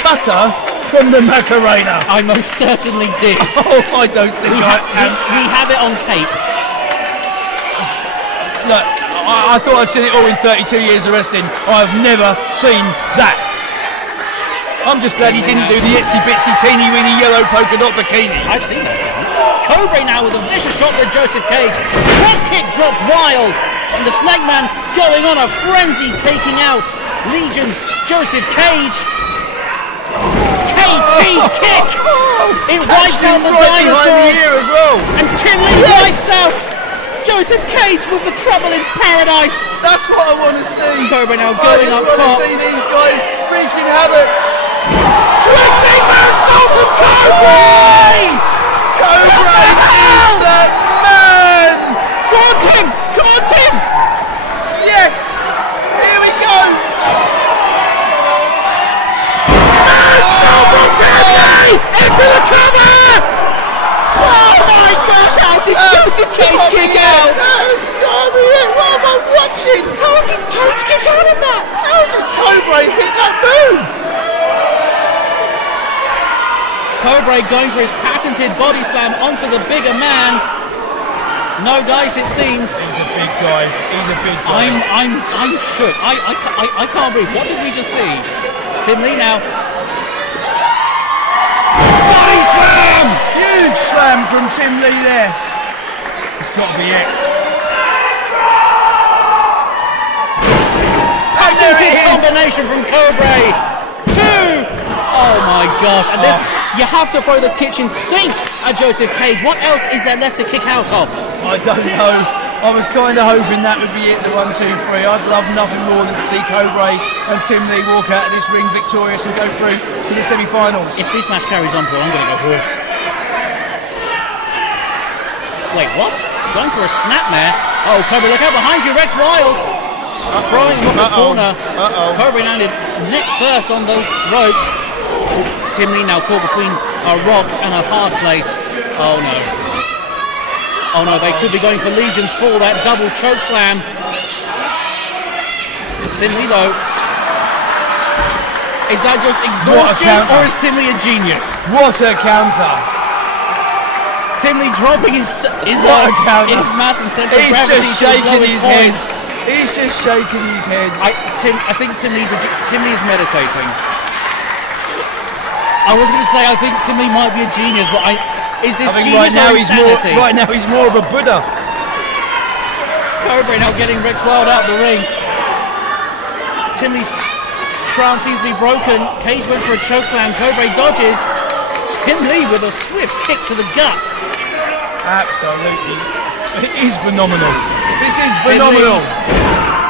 cutter from the Macarena? I most certainly did. Oh, I don't think we have it on tape. Look, I thought I'd seen it all in 32 years of wrestling. I've never seen that. I'm just glad he didn't do the itsy bitsy teeny weeny yellow polka dot bikini. I've seen that dance. Cobra now with a vicious shot to Joseph Cage. One kick drops Wilde. And the Snake Man going on a frenzy, taking out Legion's Joseph Cage. KT kick. It wiped out the dinosaurs. As well. And Tim Lee wipes out Joseph Cage with the trouble in paradise. That's what I want to see. Cobra now going up top. I just want to see these guys freaking havoc. Twisting moonsault from Cobra! Cobra is the man! Come on, Tim! Come on, Tim! Yes! Here we go! Moonsault from Tim Lee! Into Cobra going for his patented body slam onto the bigger man. No dice, it seems. He's a big guy. He's a big guy. I'm shook. I can't breathe. What did we just see? Tim Lee now. Body slam! Huge slam from Tim Lee there. It's got to be it. Patented combination from Cobra. 2. Oh my gosh. And this, you have to throw the kitchen sink at Joseph Cage. What else is there left to kick out of? I don't know. I was kind of hoping that would be it, the 1, 2, 3. I'd love nothing more than to see Cobra and Tim Lee walk out of this ring victorious and go through to the semi-finals. If this match carries on, Paul, I'm going to go horse. Wait, what? Going for a snapmare? Oh, Cobra, look out behind you, Rex Wild! Throwing him off the corner. Cobra landed neck first on those ropes. Tim Lee now caught between a rock and a hard place. Oh no. Oh no, they could be going for Legion's Fall, that double choke slam. Tim Lee though. Is that just exhaustion or is Tim Lee a genius? What a counter! Tim Lee dropping his mass and center of He's gravity. just shaking his point. head. He's just shaking his head. I think Tim Lee is meditating. I was going to say I think Tim Lee might be a genius, but is this genius or insanity? Right now he's more of a Buddha. Cobra now getting Rex Wild out the ring. Tim Lee's trance seems to be broken. Cage went for a chokeslam. Cobra dodges. Tim Lee with a swift kick to the gut. Absolutely. It is phenomenal. This is phenomenal.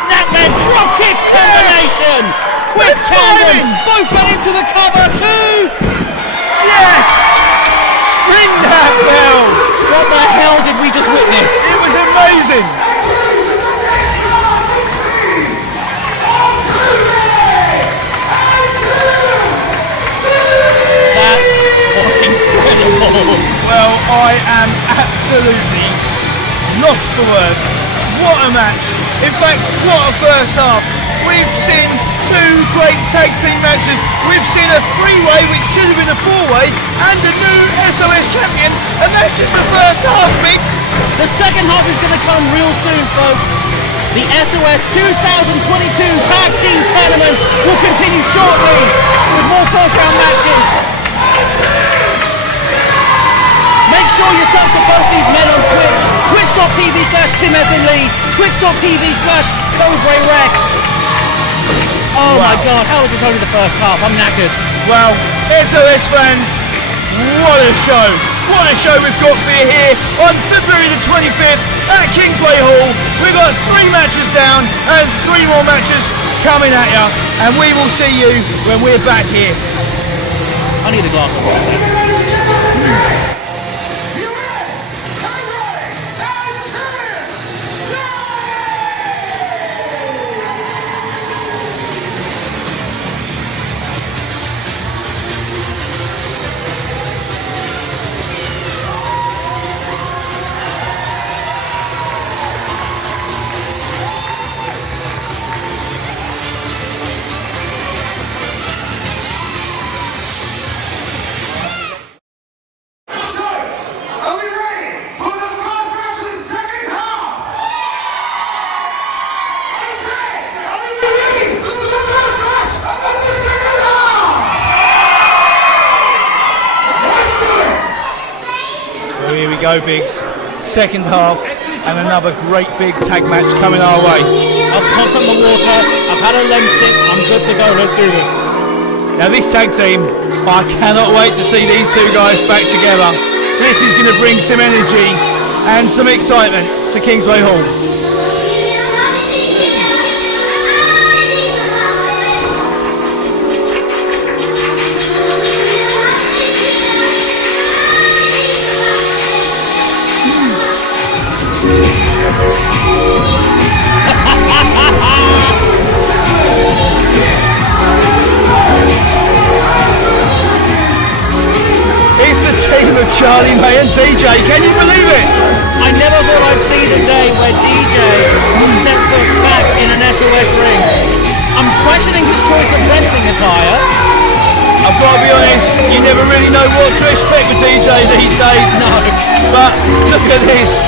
Snapman drop kick combination. Quick tandem. Both went into the cover too. Yes! Ring that bell! What the hell did we just witness? It was amazing! That was incredible. Well, I am absolutely lost for words. What a match! In fact, what a first half! We've seen 2 great tag team matches. We've seen a 3-way, which should have been a 4-way, and a new SOS champion, and that's just the first half, Biggs. The second half is going to come real soon, folks. The SOS 2022 Tag Team Tournament will continue shortly with more first-round matches. Make sure you sub to both these men on Twitch. Twitch.tv/TimEthanLee, Twitch.tv/CobraRex. Oh my god, how is this only the first half? I'm knackered. Well, SOS fans, what a show. What a show we've got for you here on February the 25th at Kingsway Hall. We've got 3 matches down and 3 more matches coming at you. And we will see you when we're back here. I need a glass of water. Here we go, Biggs. Second half and another great big tag match coming our way. I've tossed on the water, I've had a lem sip, I'm good to go, let's do this. Now this tag team, I cannot wait to see these 2 guys back together. This is going to bring some energy and some excitement to Kingsway Hall. It's the team of Charlie May and DJ. Can you believe it? I never thought I'd see the day where DJ would set foot back in an SOS ring. I'm questioning his choice of wrestling attire. I've got to be honest, you never really know what to expect with DJ these days. No. But look at this.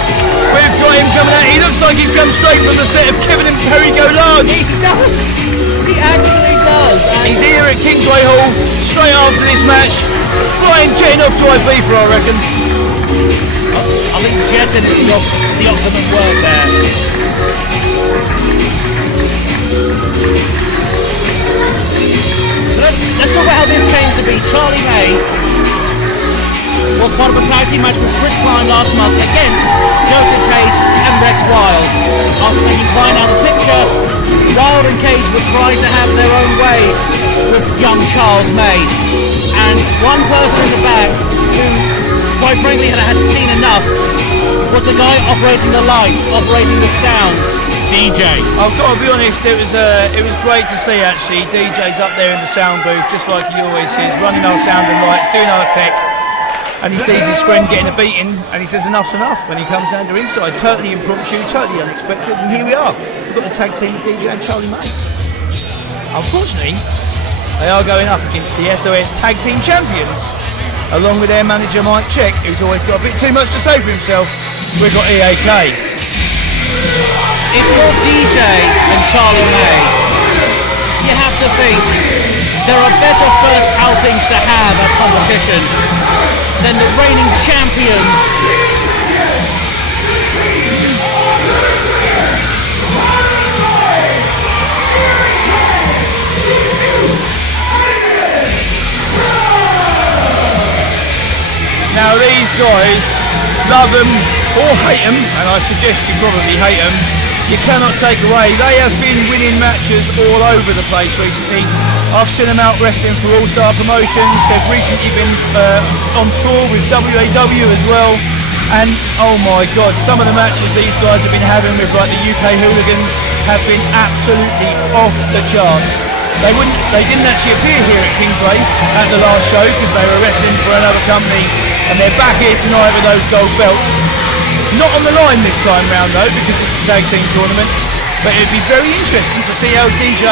We've got him coming out. He looks like he's come straight from the set of Kevin and Perry Go Large. He does. He actually does. He's here at Kingsway Hall straight after this match. Flying jetting off to Ibiza, I reckon. I think jetting is the optimum word there. So let's talk about how this came to be. Charlie May was part of a tag team match with Chris Klein last month against Joseph Cage and Rex Wilde. After taking Klein out of the picture, Wilde and Cage were trying to have their own way with young Charles May. And one person in the back who, quite frankly, had seen enough was the guy operating the lights, operating the sound, DJ. I've got to be honest, it was great to see actually. DJ's up there in the sound booth, just like he always is, running our sound and lights, doing our tech. And he sees his friend getting a beating, and he says enough's enough. And he comes down to ringside, totally impromptu, totally unexpected, and here we are. We've got the tag team with DJ and Charlie May. Unfortunately, they are going up against the SOS Tag Team Champions, along with their manager Mike Check, who's always got a bit too much to say for himself. We've got EAK. If you're DJ and Charlie May, you have to think there are better first outings to have as competition than the reigning champions. Now these guys, love them or hate them, and I suggest you probably hate them, you cannot take away. They have been winning matches all over the place recently. I've seen them out wrestling for All Star Promotions. They've recently been on tour with WAW as well. And oh my God, some of the matches these guys have been having with like the UK Hooligans have been absolutely off the charts. They didn't actually appear here at Kingsway at the last show because they were wrestling for another company, and they're back here tonight with those gold belts. Not on the line this time round though, because it's a tag team tournament. But it'd be very interesting to see how DJ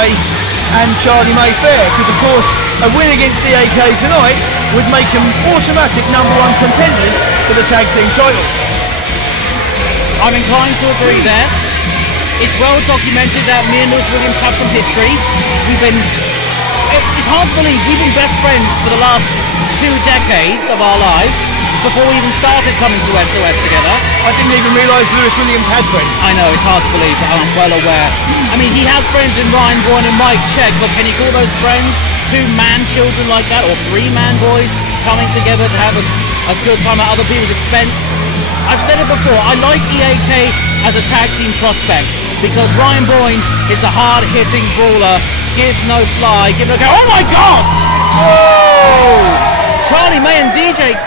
and Charlie May fare, because of course a win against DAK tonight would make them automatic #1 contenders for the tag team titles. I'm inclined to agree there. It's well documented that me and Lewis Williams have some history. It's hard to believe we've been best friends for the last 2 decades of our lives before we even started coming to SOS together. I didn't even realise Lewis Williams had friends. I know, it's hard to believe, but I'm well aware. I mean, he has friends in Ryan Bourne and Mike Check, but can you call those friends 2-man children like that, or 3-man boys coming together to have a good time at other people's expense? I've said it before, I like EAK as a tag team prospect because Ryan Boyne is a hard-hitting brawler, gives no fly, give it a go. Oh my God! Oh! Charlie May and DJ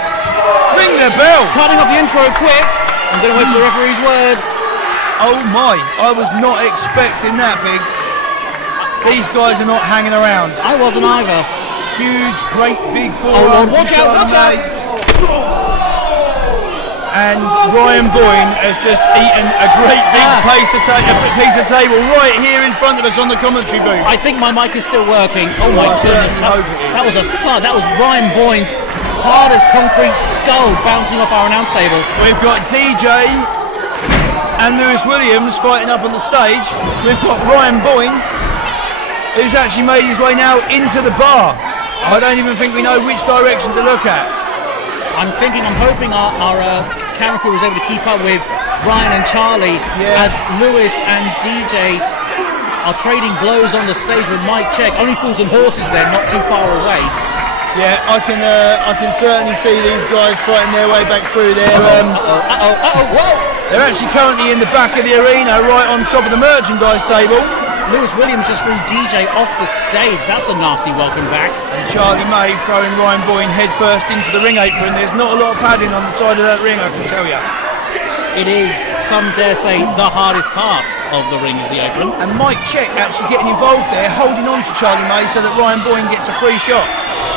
Ring the bell! cutting off the intro quick. I'm going to wait for the referee's word. Oh my, I was not expecting that, Biggs. These guys are not hanging around. I wasn't either. Huge, great, big Oh forearm. Lord, watch out, watch out! And Ryan Boyne has just eaten a great big piece of table right here in front of us on the commentary booth. I think my mic is still working. Oh my goodness, that was Ryan Boyne's hard as concrete skull bouncing off our announce tables. We've got DJ and Lewis Williams fighting up on the stage. We've got Ryan Boyne, who's actually made his way now into the bar. I don't even think we know which direction to look at. I'm hoping our camera crew was able to keep up with Brian and Charlie as Lewis and DJ are trading blows on the stage with Mike Check. Only fools and horses there, not too far away. Yeah, I can certainly see these guys fighting their way back through there. Whoa! They're actually currently in the back of the arena, right on top of the merchandise table. Lewis Williams just threw DJ off the stage. That's a nasty welcome back. And Charlie May throwing Ryan Boyne head first into the ring apron. There's not a lot of padding on the side of that ring, I can tell you. It is, some dare say, the hardest part of the ring is the apron. And Mike Check actually getting involved there, holding on to Charlie May so that Ryan Boyne gets a free shot.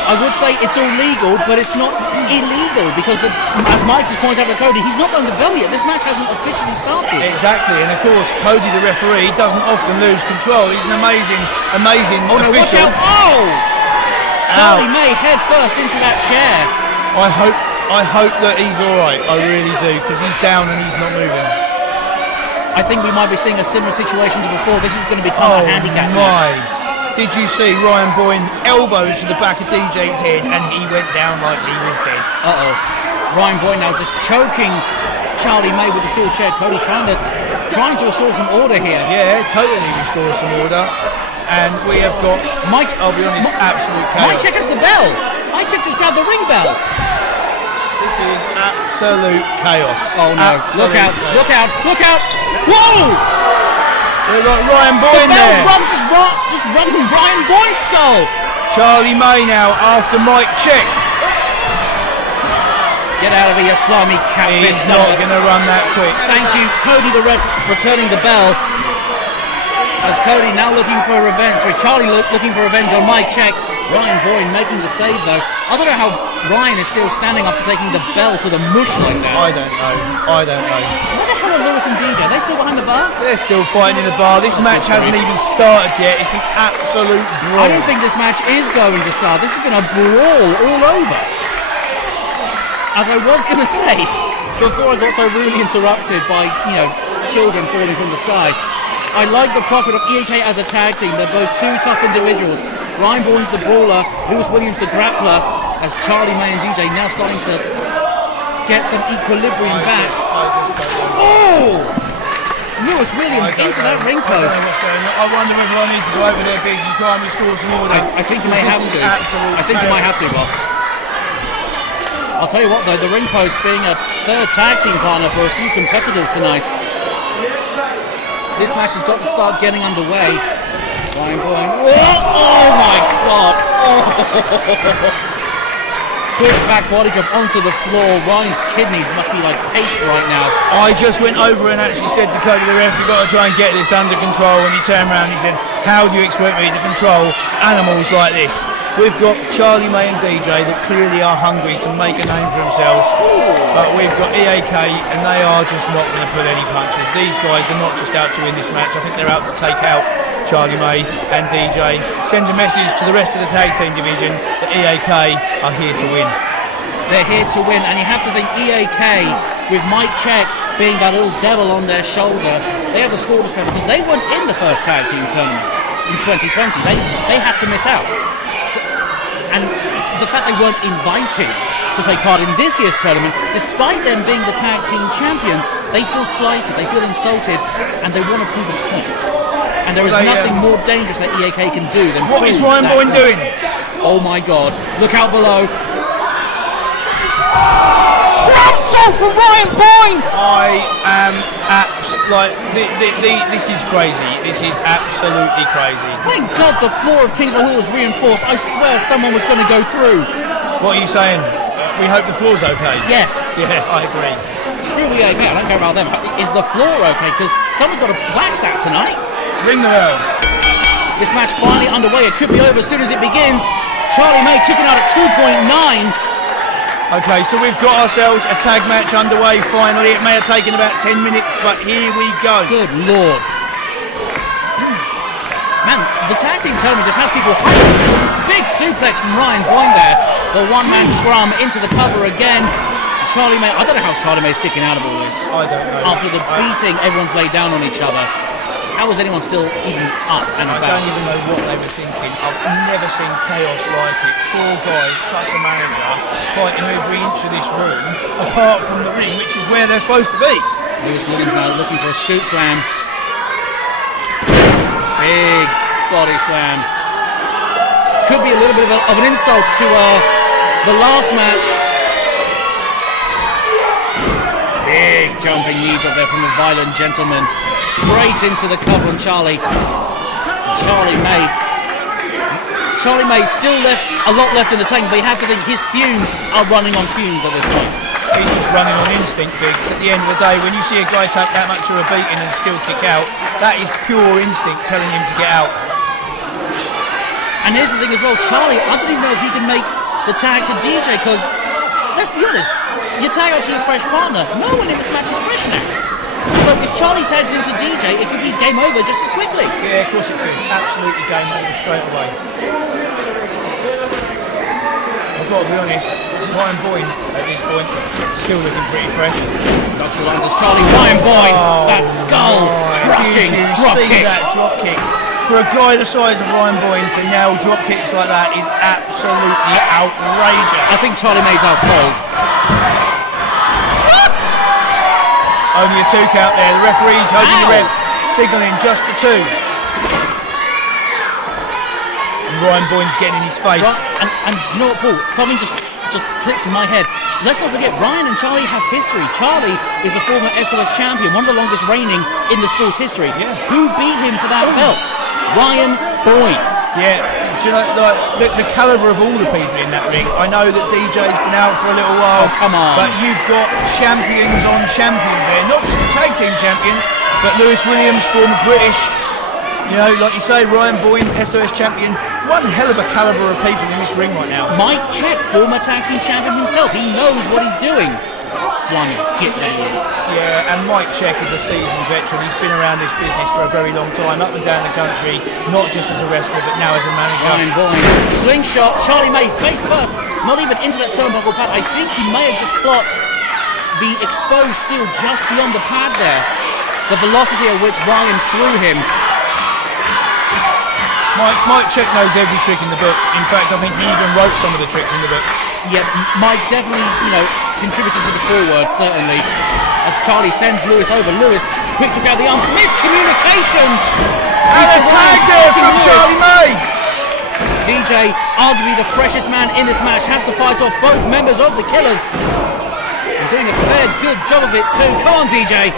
I would say it's all legal, but it's not illegal because, as Mike just pointed out to Cody, he's not going to bell yet. This match hasn't officially started. Exactly, and of course, Cody, the referee, doesn't often lose control. He's an amazing Oh no, watch official. out! Oh! Charlie May head first into that chair. I hope that he's all right. I really do, because he's down and he's not moving. I think we might be seeing a similar situation to before. This is going to become a handicap match. Did you see Ryan Boyne elbow to the back of DJ's head and he went down like he was dead? Ryan Boyne now just choking Charlie May with the steel chair. Cody trying to restore some order here. Yeah, totally restore some order. And we have got Mike. I'll be honest, absolute chaos. Mike Check has the bell. Mike Check just grabbed the ring bell. This is absolute chaos. Oh no! Absolute look out! chaos. Look out! Look out! Whoa! We've got Ryan The Boyne bell's there. just run from Ryan Boyne's skull. Charlie May now after Mike Check. Get out of here, you slimy catfish. He's not going to run that quick. Thank you, Cody the ref, returning the bell. As Cody now looking for revenge. Sorry, Charlie looking for revenge on Mike Check. Ryan Boyne making the save though. I don't know how Ryan is still standing up to taking the bell to the mush like that. I don't know. Where the hell are Lewis and DJ? Are they still behind the bar? They're still fighting in the bar. This match hasn't even started yet. It's an absolute brawl. I don't think this match is going to start. This has been a brawl all over. As I was going to say, before I got so rudely interrupted by, children falling from the sky, I like the prospect of EAK as a tag team. They're both two tough individuals. Ryan Bourne's the brawler, Lewis Williams the grappler, as Charlie May and DJ now starting to get some equilibrium back. Oh! Lewis Williams into that ring post. I don't know what's going on. I wonder whether I need to go over there, Biggs, and try and restore some order. I think you may have to. I think you might have to, boss. I'll tell you what though, the ring post being a third tag team partner for a few competitors tonight. This match has got to start getting underway. Ryan Boyne. Oh my god! Oh. Quick back body drop onto the floor. Ryan's kidneys must be like paste right now. I just went over and actually said to Cody the ref, you've got to try and get this under control. And he turned around and he said, how do you expect me to control animals like this? We've got Charlie May and DJ that clearly are hungry to make a name for themselves. But we've got EAK and they are just not going to pull any punches. These guys are not just out to win this match. I think they're out to take out Charlie May and DJ. Send a message to the rest of the tag team division that EAK are here to win. They're here to win, and you have to think EAK with Mike Check being that little devil on their shoulder. They have a score to settle because they weren't in the first tag team tournament in 2020. They had to miss out. And the fact they weren't invited to take part in this year's tournament, despite them being the tag team champions, they feel slighted, they feel insulted, and they want to prove a point. And there is nothing more dangerous that EAK can do than what is Ryan Boyne doing? Oh my god, look out below. Scrub salt from Ryan Boyne! I am this is crazy. This is absolutely crazy. Thank God the floor of Kingsway Hall is reinforced. I swear someone was going to go through. What are you saying? We hope the floor's okay. Yes. Yeah, I agree. Screw the EAK, I don't care about them. Is the floor okay? Because someone's got to wax that tonight. Ring the bell. This match finally underway. It could be over as soon as it begins. Charlie May kicking out at 2.9. Okay, so we've got ourselves a tag match underway finally. It may have taken about 10 minutes, but here we go. Good lord. Man, the tag team tournament just has people hyped. Big suplex from Ryan Boyne there. The one-man scrum into the cover again. Charlie May, I don't know how Charlie May's kicking out of all this. I don't know. After the beating, everyone's laid down on each other. How is anyone still even up and about? I don't even know what they were thinking. I've never seen chaos like it. 4 guys plus a manager fighting every inch of this room, apart from the ring, which is where they're supposed to be. Lewis Williams now looking for a scoop slam. Big body slam. Could be a little bit of an insult to the last match. Big jumping knee drop there from the Violent Gentleman. Straight into the cover on Charlie. Charlie May still left a lot left in the tank, but you have to think his fumes are running on fumes at this point. He's just running on instinct, Biggs. At the end of the day, when you see a guy take that much of a beating and still kick out, that is pure instinct telling him to get out. And here's the thing as well, Charlie, I don't even know if he can make the tag to DJ, because let's be honest, you tag out to your fresh partner. No one in this match is fresh now. So if Charlie tags into DJ, it could be game over just as quickly. Yeah, of course it could. Absolutely game over straight away. got to be honest, Ryan Boyne at this point still looking pretty fresh. Dr. London's Charlie Ryan Boyne. That skull crushing Did you drop see kick. that drop kick? For a guy the size of Ryan Boyne to nail drop kicks like that is absolutely outrageous. I think Charlie May's out cold. What? Only a 2 count there. The referee holding the ref, signalling just a 2. And Ryan Boyne's getting in his face. Right, and you know what, Paul? Something just clicked in my head. Let's not forget, Ryan and Charlie have history. Charlie is a former SOS champion, one of the longest reigning in the school's history. Yeah. Who beat him for that belt? Ryan Boyne. Yeah, do you know, like the calibre of all the people in that ring. I know that DJ's been out for a little while. Oh, come on. But you've got champions on champions there. Not just the tag team champions, but Lewis Williams, former British. You know, like you say, Ryan Boyne, SOS champion. One hell of a calibre of people in this ring right now. Mike Check, former tag team champion himself. He knows what he's doing. Slimy git that he is. Yeah, and Mike Check is a seasoned veteran. He's been around this business for a very long time, up and down the country, not just as a wrestler, but now as a manager. Ryan Boyne. Slingshot. Charlie May face first. Not even into that turnbuckle pad. I think he may have just clocked the exposed steel just beyond the pad there. The velocity at which Ryan threw him. Mike Check knows every trick in the book. In fact, I think he even wrote some of the tricks in the book. Yeah, Mike definitely, contributed to the forward, certainly. As Charlie sends Lewis over. Lewis, quick to grab the arms. Miscommunication! And a tag there from Charlie May! DJ, arguably the freshest man in this match, has to fight off both members of the Killers. And doing a fair good job of it too. Come on, DJ.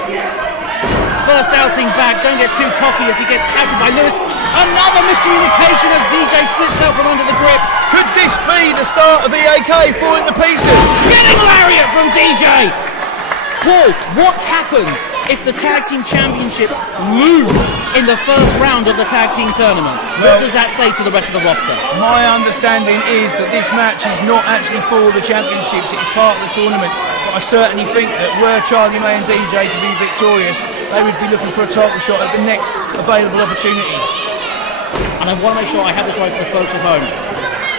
First outing back, don't get too cocky as he gets captured by Lewis. Another miscommunication as DJ slips out from under the grip. Could this be the start of EAK falling to pieces? Spinning lariat from DJ! Paul, what happens if the tag team championships lose in the first round of the tag team tournament? Well, what does that say to the rest of the roster? My understanding is that this match is not actually for the championships, it's part of the tournament. But I certainly think that were Charlie May and DJ to be victorious, they would be looking for a title shot at the next available opportunity. And I want to make sure I have this right for the folks at home.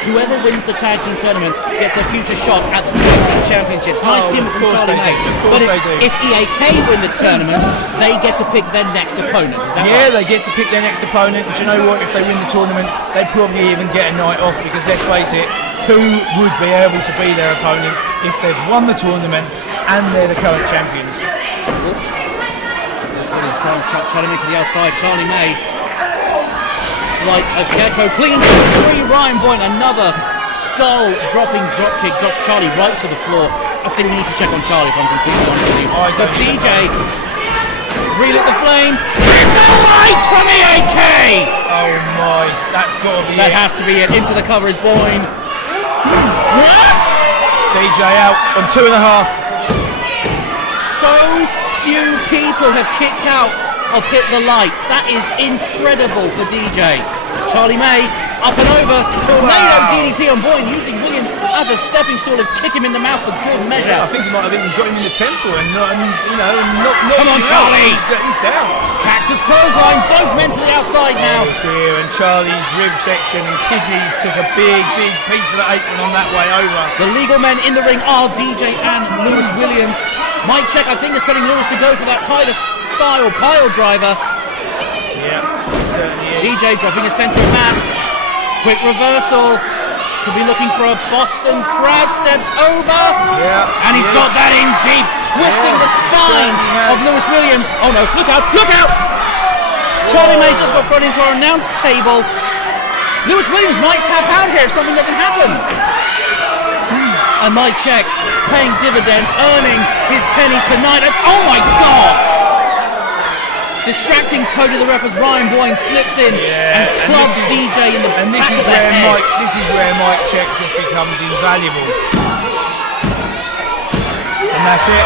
Whoever wins the tag team tournament gets a future shot at the tag team championships. Nice team from Charlie May. But if EAK win the tournament, they get to pick their next opponent. Is that right? They get to pick their next opponent. Do you know what? If they win the tournament, they'd probably even get a night off because let's face it, who would be able to be their opponent if they've won the tournament and they're the current champions? Charlie May to the outside. Charlie May. Like a gecko, clinging to the tree. Ryan Boyne, another skull dropping drop kick, drops Charlie right to the floor. I think we need to check on Charlie if I'm completely honest with you. But DJ, relit the flame. The light from EAK! Oh my, that's got to be That it. has to be it. Into the cover is Boyne. What? DJ out on 2.5. So few people have kicked out of Hit the Lights. That is incredible for DJ. Charlie May up and over. Tornado DDT on Boyne, using Williams as a stepping stool to kick him in the mouth for good measure. I think he might have even got him in the temple and not. Come on, Charlie! He's down. Cactus clothesline, both men to the outside now. Oh dear, and Charlie's rib section and kidneys took a big piece of the apron on that way over. The legal men in the ring are DJ and Lewis Williams. Mike Check, I think, is telling Lewis to go for that Titus style pile driver. Yeah, certainly is. DJ dropping a centre of mass. Quick reversal. Could be looking for a Boston crab, steps over. Yeah. And he's got that in deep, twisting the spine of Lewis Williams. Oh no, look out, look out! Charlie May just got thrown into our announce table. Lewis Williams might tap out here if something doesn't happen. And Mike Check paying dividends, earning his penny tonight. Oh my God! Distracting Cody the ref as Ryan Boyne slips in and clubs DJ in the back of the head. This is where Mike Check just becomes invaluable. And that's it.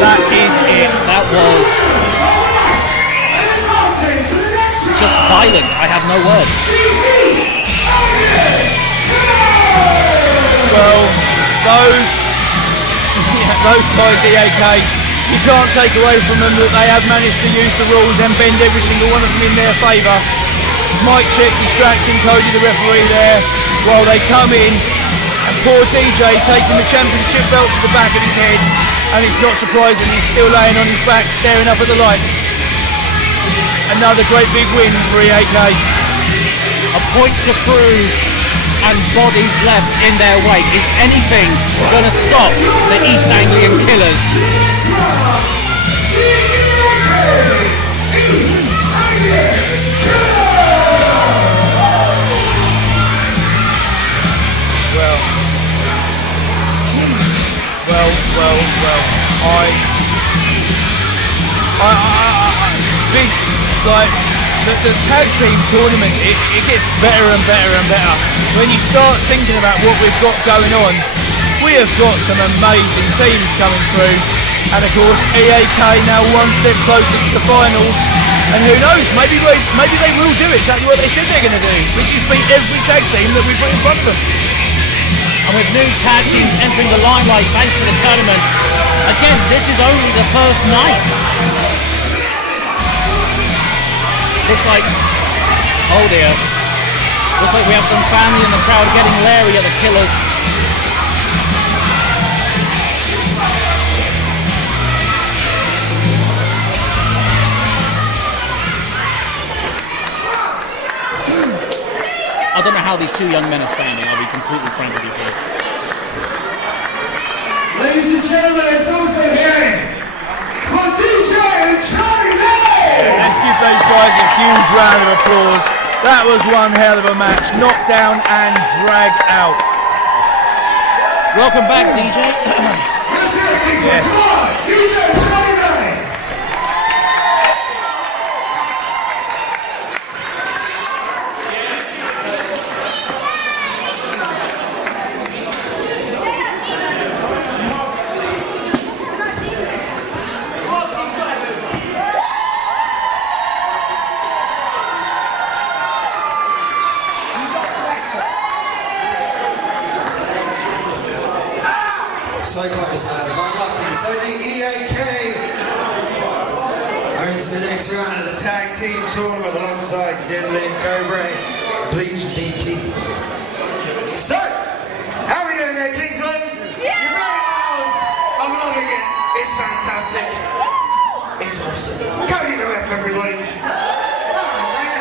That is it. That was just violent. I have no words. Well, those guys, EAK, you can't take away from them that they have managed to use the rules and bend every single one of them in their favour. mic check distracting Cody the referee there while they come in, and poor DJ taking the championship belt to the back of his head, and it's not surprising he's still laying on his back staring up at the light. Another great big win for EAK. A point to prove and bodies left in their wake. Is anything going to stop the East Anglian Killers? Well, big, like, the tag team tournament, it gets better and better and better. When you start thinking about what we've got going on, we have got some amazing teams coming through, and of course EAK now one step closer to the finals, and who knows, maybe they will do exactly what they said they're going to do, which is beat every tag team that we put in front of them. And with new tag teams entering the limelight thanks to the tournament, again, this is only the first night. Looks like, oh dear, looks like we have some family in the crowd getting leery at the Killers. I don't know how these two young men are standing, I'll be completely frank with you here. Ladies and gentlemen, it's also here for DJ and Charlie May! Let's give those guys a huge round of applause. That was one hell of a match. Knockdown and drag out. Welcome back, DJ. Let's hear it, Kingston. Come on, DJ and Charlie May! So close, lads. Unlucky. So the EAK are into the next round of the tag team tournament alongside Anglian Killers, Bleach and DT. So, how are we doing there, Kingston? Yeah! You're very loud. I'm loving it. It's fantastic. It's awesome. Cody the ref, everybody. How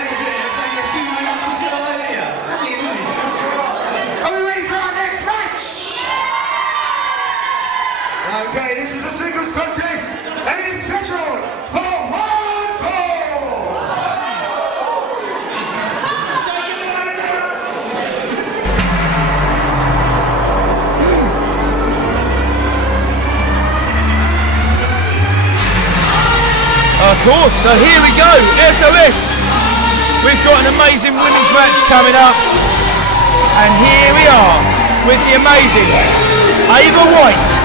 you doing? It's only a few moments until I'm over here. How you doing? Are we ready for our next match? Okay, this is a singles contest, and it is scheduled for 1 fall. Of course, so here we go, SOS. We've got an amazing women's match coming up, and here we are with the amazing Ava White.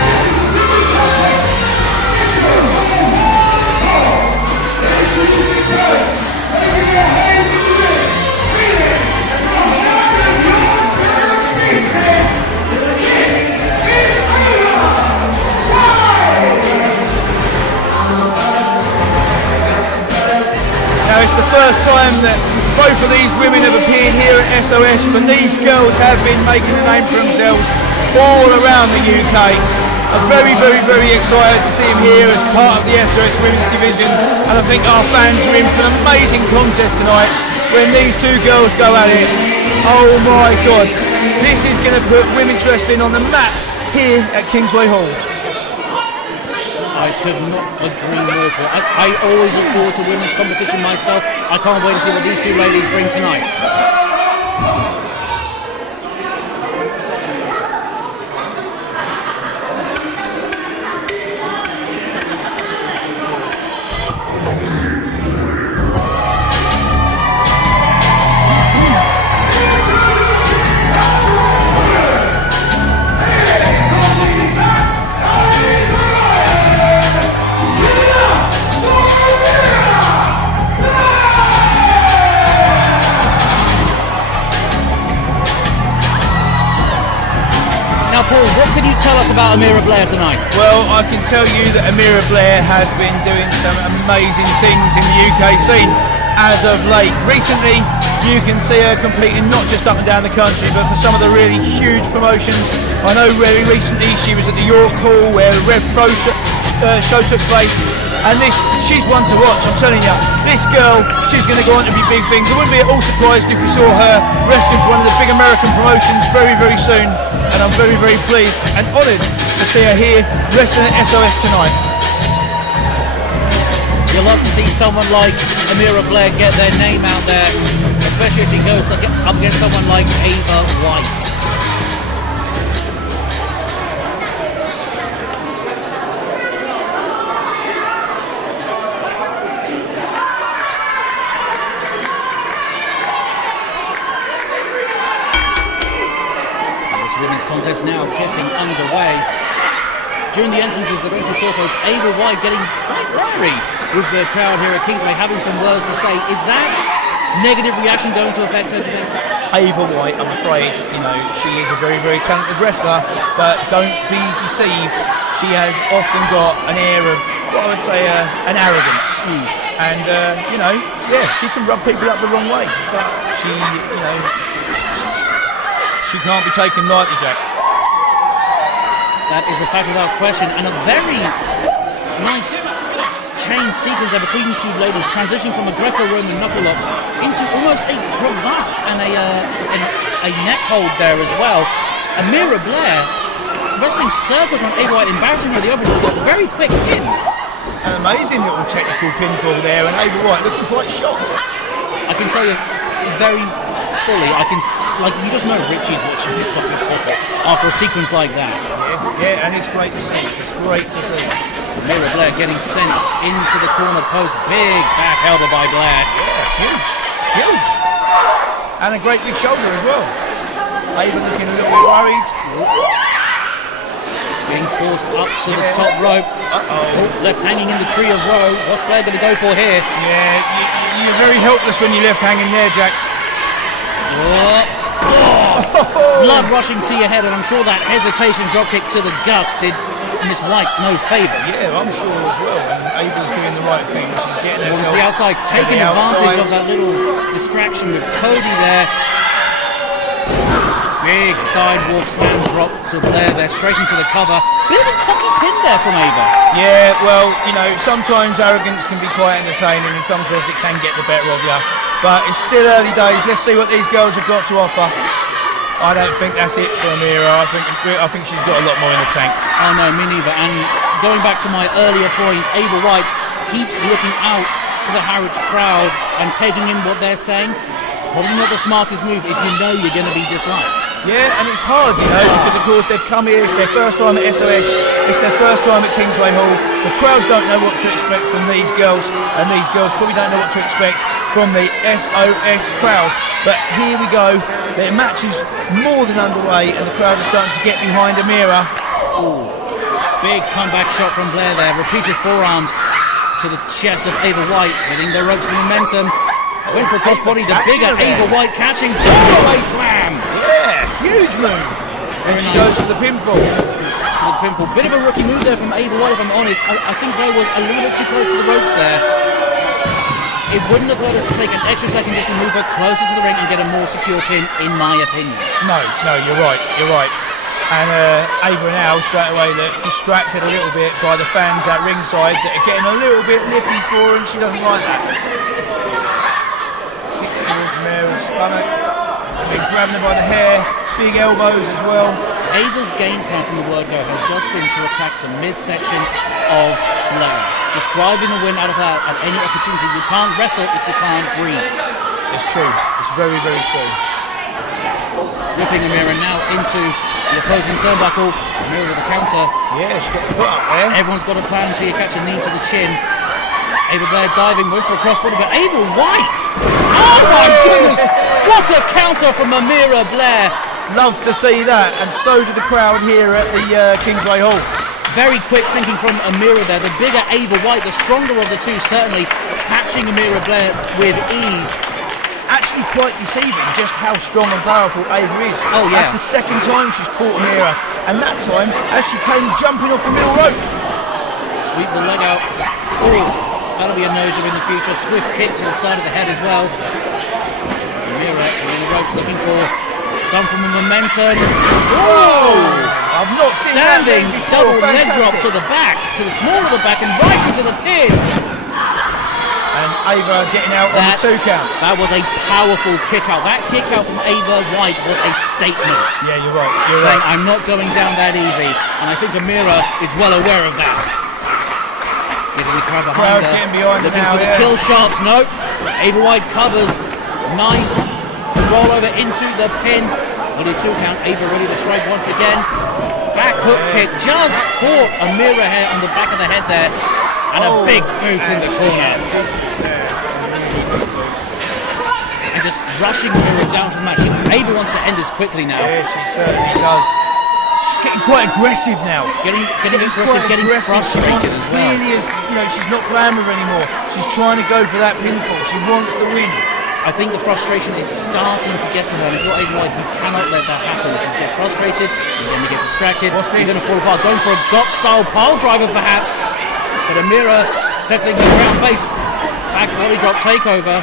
Now it's the first time that both of these women have appeared here at SOS, but these girls have been making a name for themselves all around the UK. I'm very, very, very excited to see them here as part of the SOS Women's Division, and I think our fans are in for an amazing contest tonight when these two girls go at it. Oh my God, this is going to put women's wrestling on the map here at Kingsway Hall. I could not agree more. I always look forward to women's competition myself. I can't wait to see what these two ladies bring tonight. Now, Paul, what can you tell us about Amira Blair tonight? Well, I can tell you that Amira Blair has been doing some amazing things in the UK scene as of late. Recently, you can see her competing not just up and down the country, but for some of the really huge promotions. I know very recently she was at the York Hall where the Rev Pro show took place, and she's one to watch. I'm telling you, this girl, she's going to go on to be big things. I wouldn't be at all surprised if we saw her wrestling for one of the big American promotions very, very soon, and I'm very, very pleased and honoured to see her here wrestling at SOS tonight. You'll love to see someone like Amira Blair get their name out there, especially if she goes up against someone like Ava White. This women's contest now getting underway. During the entrances, the referee saw folks Ava White getting quite leery with the crowd here at Kingsway, having some words to say. Is that negative reaction going to affect her today? Ava White, I'm afraid, she is a very, very talented wrestler, but don't be deceived. She has often got an air of, what I would say, an arrogance. And, she can rub people up the wrong way, but she can't be taken lightly, Jack. That is a fact without question, and a very nice chain sequence there between two ladies, transitioning from a Greco-Roman knuckle lock into almost a cravat and a neck hold there as well. Amira Blair wrestling circles on Ava White, embarrassing her the opening, but very quick pin. An amazing little technical pinfall there, and Ava White looking quite shocked. I can tell you very fully, you just know Richie's watching this after a sequence like that. Yeah, and it's great to see. It's great to see. Amira Blair getting sent into the corner post. Big back elbow by Blair. Yeah, huge. And a great big shoulder as well. Ava looking a little bit worried. Being forced up to the top rope. Left hanging in the tree of woe. What's Blair going to go for here? Yeah, you're very helpless when you're left hanging there, Jack. Blood rushing to your head, and I'm sure that hesitation dropkick to the gut did Miss White no favours. Yeah, I'm sure as well. And Ava's doing the right thing. She's getting herself to the outside, taking advantage of that little distraction with Cody there. Big sidewalk slam drop to Blair there, straight into the cover. Bit of a cocky pin there from Ava. Yeah, well, sometimes arrogance can be quite entertaining, and sometimes it can get the better of you. But it's still early days. Let's see what these girls have got to offer. I don't think that's it for Amira. I think she's got a lot more in the tank. Oh no, me neither. And going back to my earlier point, Ava White keeps looking out to the Harwich crowd and taking in what they're saying. Probably not the smartest move if you know you're going to be disliked. Yeah, and it's hard, because of course they've come here. It's their first time at SOS. It's their first time at Kingsway Hall. The crowd don't know what to expect from these girls, and these girls probably don't know what to expect from the SOS crowd. But here we go. The match is more than underway, and the crowd are starting to get behind Amira. Ooh. Big comeback shot from Blair there. Repeated forearms to the chest of Ava White, hitting the ropes for momentum. Went for a crossbody, the bigger Ava White catching, all-the-way slam. Yeah, huge move. And she goes for the pinfall. Bit of a rookie move there from Ava White, if I'm honest. I think Blair was a little bit too close to the ropes there. It wouldn't have hurt her to take an extra second just to move her closer to the ring and get a more secure pin, in my opinion. No, you're right. And Ava now straight away distracted a little bit by the fans at ringside that are getting a little bit nippy for her, and she doesn't like that. Kicks towards Amira's stomach, and then grabbing her by the hair, big elbows as well. Ava's game plan from the word go has just been to attack the midsection of Blair. Just driving the wind out of that at any opportunity. You can't wrestle if you can't breathe. It's true. It's very, very true. Whipping Amira now into the opposing turnbuckle. Amira with the counter. Yeah, she's got the foot up there. Everyone's got a plan until you catch a knee to the chin. Ava Blair diving, went for a crossbody, but Ava White! Oh my goodness! What a counter from Amira Blair! Love to see that, and so did the crowd here at the Kingsway Hall. Very quick thinking from Amira there. The bigger Ava White, the stronger of the two, certainly catching Amira Blair with ease. Actually quite deceiving just how strong and powerful Ava is. Oh yeah. That's the second time she's caught Amira, and that time as she came jumping off the middle rope. Sweep the leg out. Oh, that'll be a nosure in the future. Swift kick to the side of the head as well. Amira in the ropes looking for some form of momentum. Whoa! I've not seen that Standing move before. double leg Fantastic. drop to the back, to the small of the back, and right into the pin. And Ava getting out on the 2 count. That was a powerful kick out. That kick out from Ava White was a statement. Yeah, you're right. You're Saying, right. I'm not going down that easy. And I think Amira is well aware of that. Getting the crowd behind her. Getting behind her looking now, for the yeah. kill shots. No. Ava White covers. Nice. Roll over into the pin. Only 2 count. Ava ready to strike once again. Back hook kick. Just caught Amira here on the back of the head there. And a big boot in the corner. And just rushing Amira down to the match. Ava wants to end this quickly now. Yeah, she certainly does. She's getting quite aggressive now. Getting aggressive, getting frustrated as well. Clearly, as you know, she's not glamour anymore. She's trying to go for that pinfall. She wants the win. I think the frustration is starting to get to her. And if you're Ava White, you cannot let that happen. If you get frustrated, you're going to get distracted. What's this? You're going to fall apart. Going for a Gotch-style pile driver, perhaps. But Amira settling her ground base. Back body drop takeover.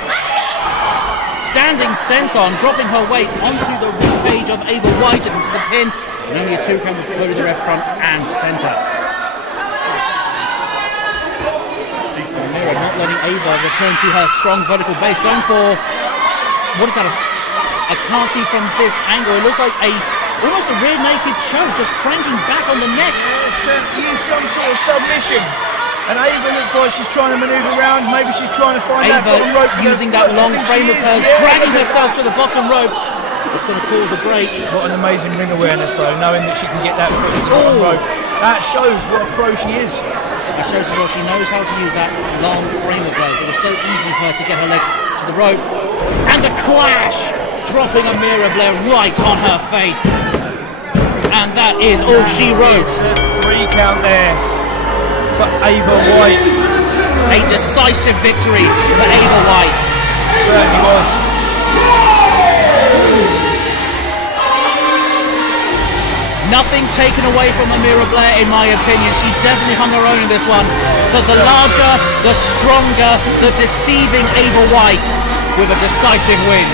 Standing senton, dropping her weight onto the rib cage of Ava White and into the pin. And only a 2 count with go to the ref front and centre. Amira not letting Ava return to her strong vertical base. Going for, what is that? I can't see from this angle. It looks like almost a rear naked choke, just cranking back on the neck. It certainly is some sort of submission. And Ava looks like she's trying to manoeuvre around. Maybe she's trying to find that bottom rope. Using that long frame of hers, dragging herself to the bottom rope. It's going to cause a break. What an amazing ring awareness, though, knowing that she can get that foot to the bottom rope. That shows what a pro she is. It shows as well she knows how to use that long frame of hers. It was so easy for her to get her legs to the rope. And the clash, dropping Amira Blair right on her face. And that is all she wrote. 3 count there for Ava White. A decisive victory for Ava White. Certainly was. Nothing taken away from Amira Blair, in my opinion. She definitely hung her own in this one. But the larger, the stronger, the deceiving Ava White with a decisive win.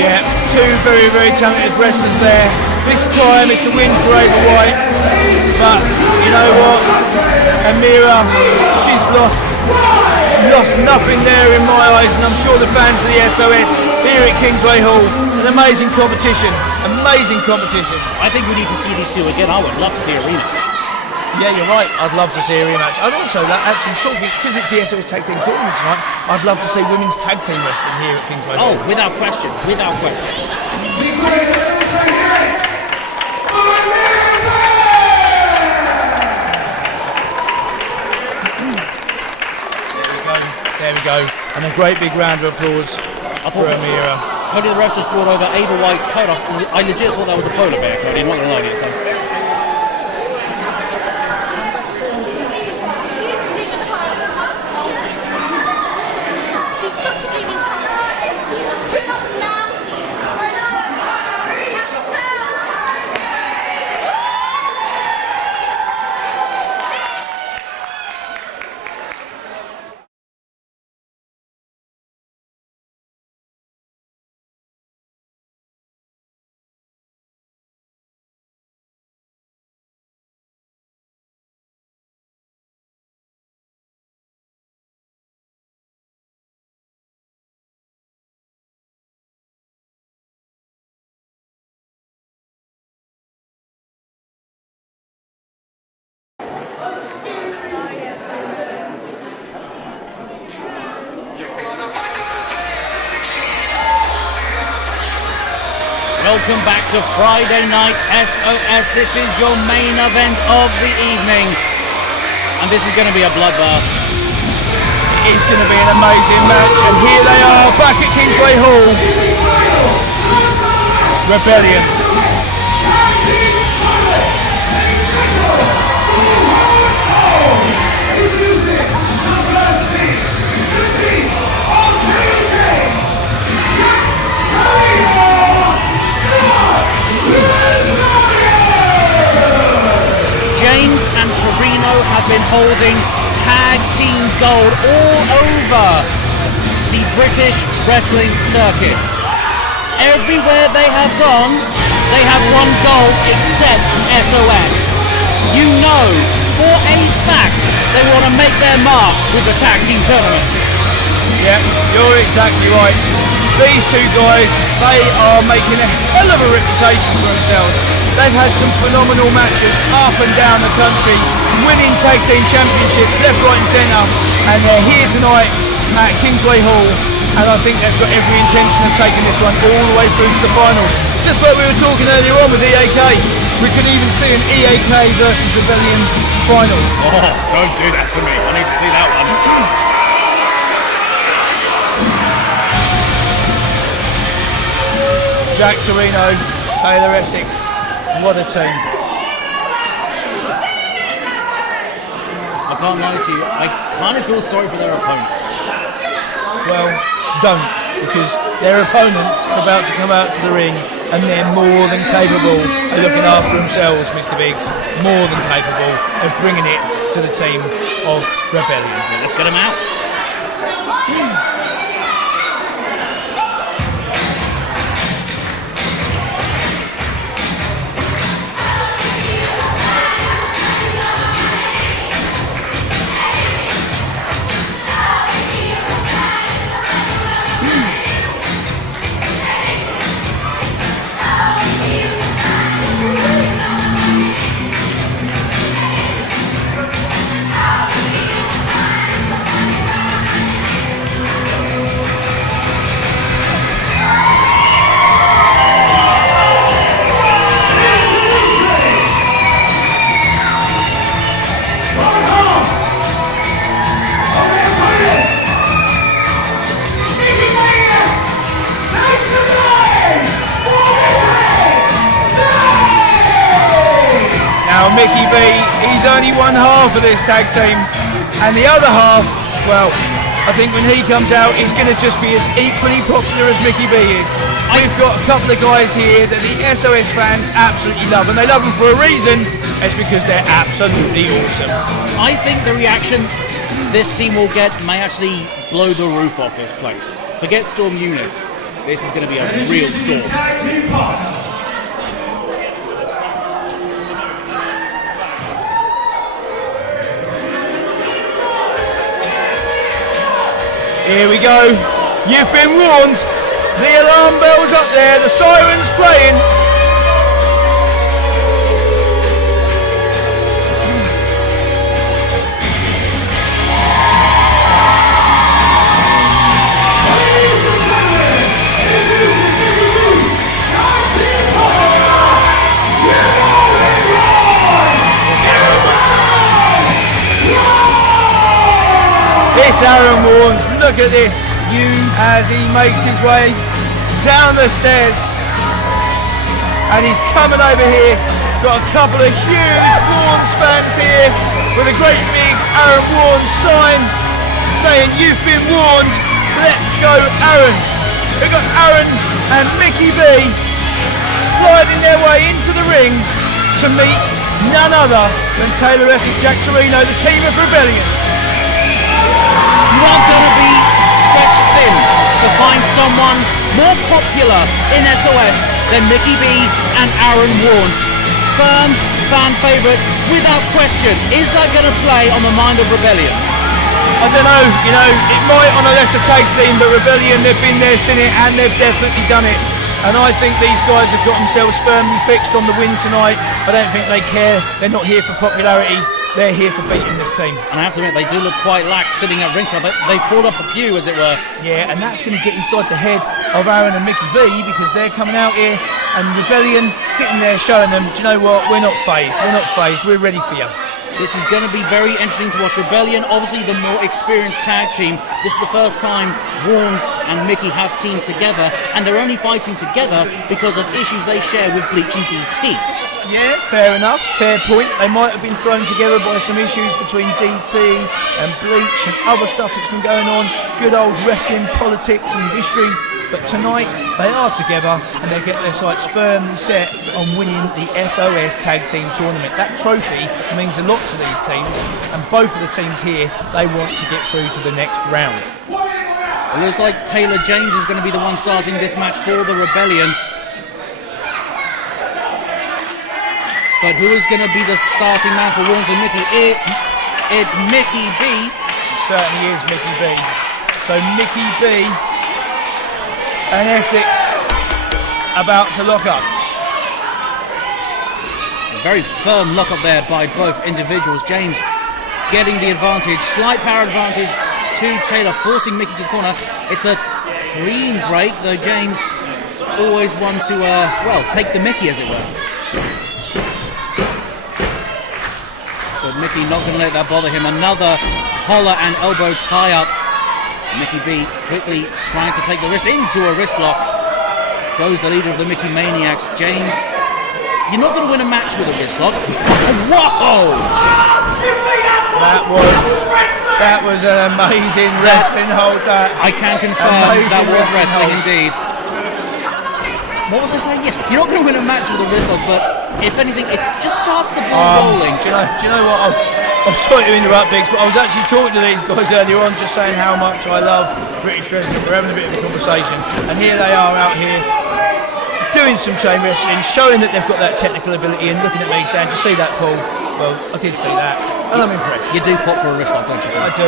Yeah, 2 very, very talented wrestlers there. This time it's a win for Ava White. But you know what? Amira, she's lost nothing there in my eyes, and I'm sure the fans of the SOS here at Kingsway Hall, an amazing competition, I think we need to see these two again. I would love to see a rematch. Yeah, you're right, I'd love to see a rematch. I'd also actually talking, because it's the SOS Tag Team Tournament tonight, I'd love to see women's tag team wrestling here at Kingsway Hall. Oh, without question, without question. There we go, and a great big round of applause for Amira. Cody the ref just brought over Ava White's coat off. I legit thought that was a polar bear, Cody, I'm not going to lie to you. So. She's such a demon child. She's a straight up nasty. Welcome back to Friday Night SOS. This is your main event of the evening. And this is going to be a bloodbath. It's going to be an amazing match, and here they are back at Kingsway Hall. Rebellion. James and Torino have been holding tag team gold all over the British wrestling circuit. Everywhere they have gone, they have one goal except SOS. You know, for a fact, they want to make their mark with the tag team tournament. Yeah, you're exactly right. These two guys, they are making a hell of a reputation for themselves. They've had some phenomenal matches up and down the country, winning tag team championships left, right and centre, and they're here tonight at Kingsway Hall, and I think they've got every intention of taking this one all the way through to the finals. Just like we were talking earlier on with EAK, we could even see an EAK versus Rebellion final. Oh, don't do that to me. I need to see that one. Jack Torino, Taylor Essex, what a team. I can't lie to you, I kind of feel sorry for their opponents. Well, don't, because their opponents are about to come out to the ring and they're more than capable of looking after themselves, Mr. Biggs. More than capable of bringing it to the team of Rebellion. Well, let's get them out. Mickey B, he's only one half of this tag team, and the other half, well, I think when he comes out, he's going to just be as equally popular as Mickey B is. We've got a couple of guys here that the SOS fans absolutely love, and they love them for a reason. It's because they're absolutely awesome. I think the reaction this team will get may actually blow the roof off this place. Forget Storm Eunice. This is going to be a real storm. Tag team partner. Here we go. You've been warned. The alarm bell's up there. The siren's playing. Ladies and gentlemen, introducing Mickey B's tag team partner, This Aaron Warnes, look at this. As he makes his way down the stairs, and he's coming over here. Got a couple of huge Warnes fans here with a great big Aaron Warnes sign saying you've been warned, let's go Aaron. We've got Aaron and Mickey B sliding their way into the ring to meet none other than Taylor Essex, Jack Torino, the team of Rebellion. You are going to be stretched thin to find someone more popular in SOS than Mickey B and Aaron Warnes. Firm fan favourites without question. Is that going to play on the mind of Rebellion? I don't know, it might on a lesser tag team, but Rebellion, they've been there, seen it, and they've definitely done it. And I think these guys have got themselves firmly fixed on the win tonight. I don't think they care. They're not here for popularity. They're here for beating this team. And I have to admit, they do look quite lax sitting at ringside. They pulled up a pew, as it were. Yeah, and that's going to get inside the head of Aaron and Mickey B, because they're coming out here and Rebellion sitting there showing them, do you know what, we're not phased, we're ready for you. This is going to be very interesting to watch. Rebellion, obviously the more experienced tag team. This is the first time Warnes and Mickey have teamed together, and they're only fighting together because of issues they share with Bleach and DT. Yeah, fair enough, fair point. They might have been thrown together by some issues between DT and Bleach and other stuff that's been going on. Good old wrestling, politics and history. But tonight, they are together and they get their sights firmly set on winning the SOS Tag Team Tournament. That trophy means a lot to these teams, and both of the teams here, they want to get through to the next round. It looks like Taylor James is going to be the one starting this match for the Rebellion. But who is going to be the starting man for Warnes and Mickey? It's Mickey B. It certainly is Mickey B. So Mickey B and Essex about to lock up. A very firm lock up there by both individuals. James getting the advantage, slight power advantage to Taylor, forcing Mickey to the corner. It's a clean break, though James always one to, take the Mickey, as it were. But Mickey not going to let that bother him. Another collar and elbow tie-up. Mickey B quickly trying to take the wrist into a wrist lock. Goes the leader of the Mickey Maniacs. James, you're not going to win a match with a wrist lock. Whoa! That was an amazing wrestling hold. That I can confirm that was wrestling indeed. What was I saying? Yes, you're not going to win a match with a wrist lock, but if anything, it just starts the ball rolling. Do you know what? I'm sorry to interrupt, Biggs, but I was actually talking to these guys earlier on, just saying how much I love British wrestling. We're having a bit of a conversation, and here they are out here doing some chain wrestling, showing that they've got that technical ability, and looking at me saying, "Do you see that, Paul?" Well, I did see that, and I'm impressed. You do pop for a wrist lock, don't you? I do.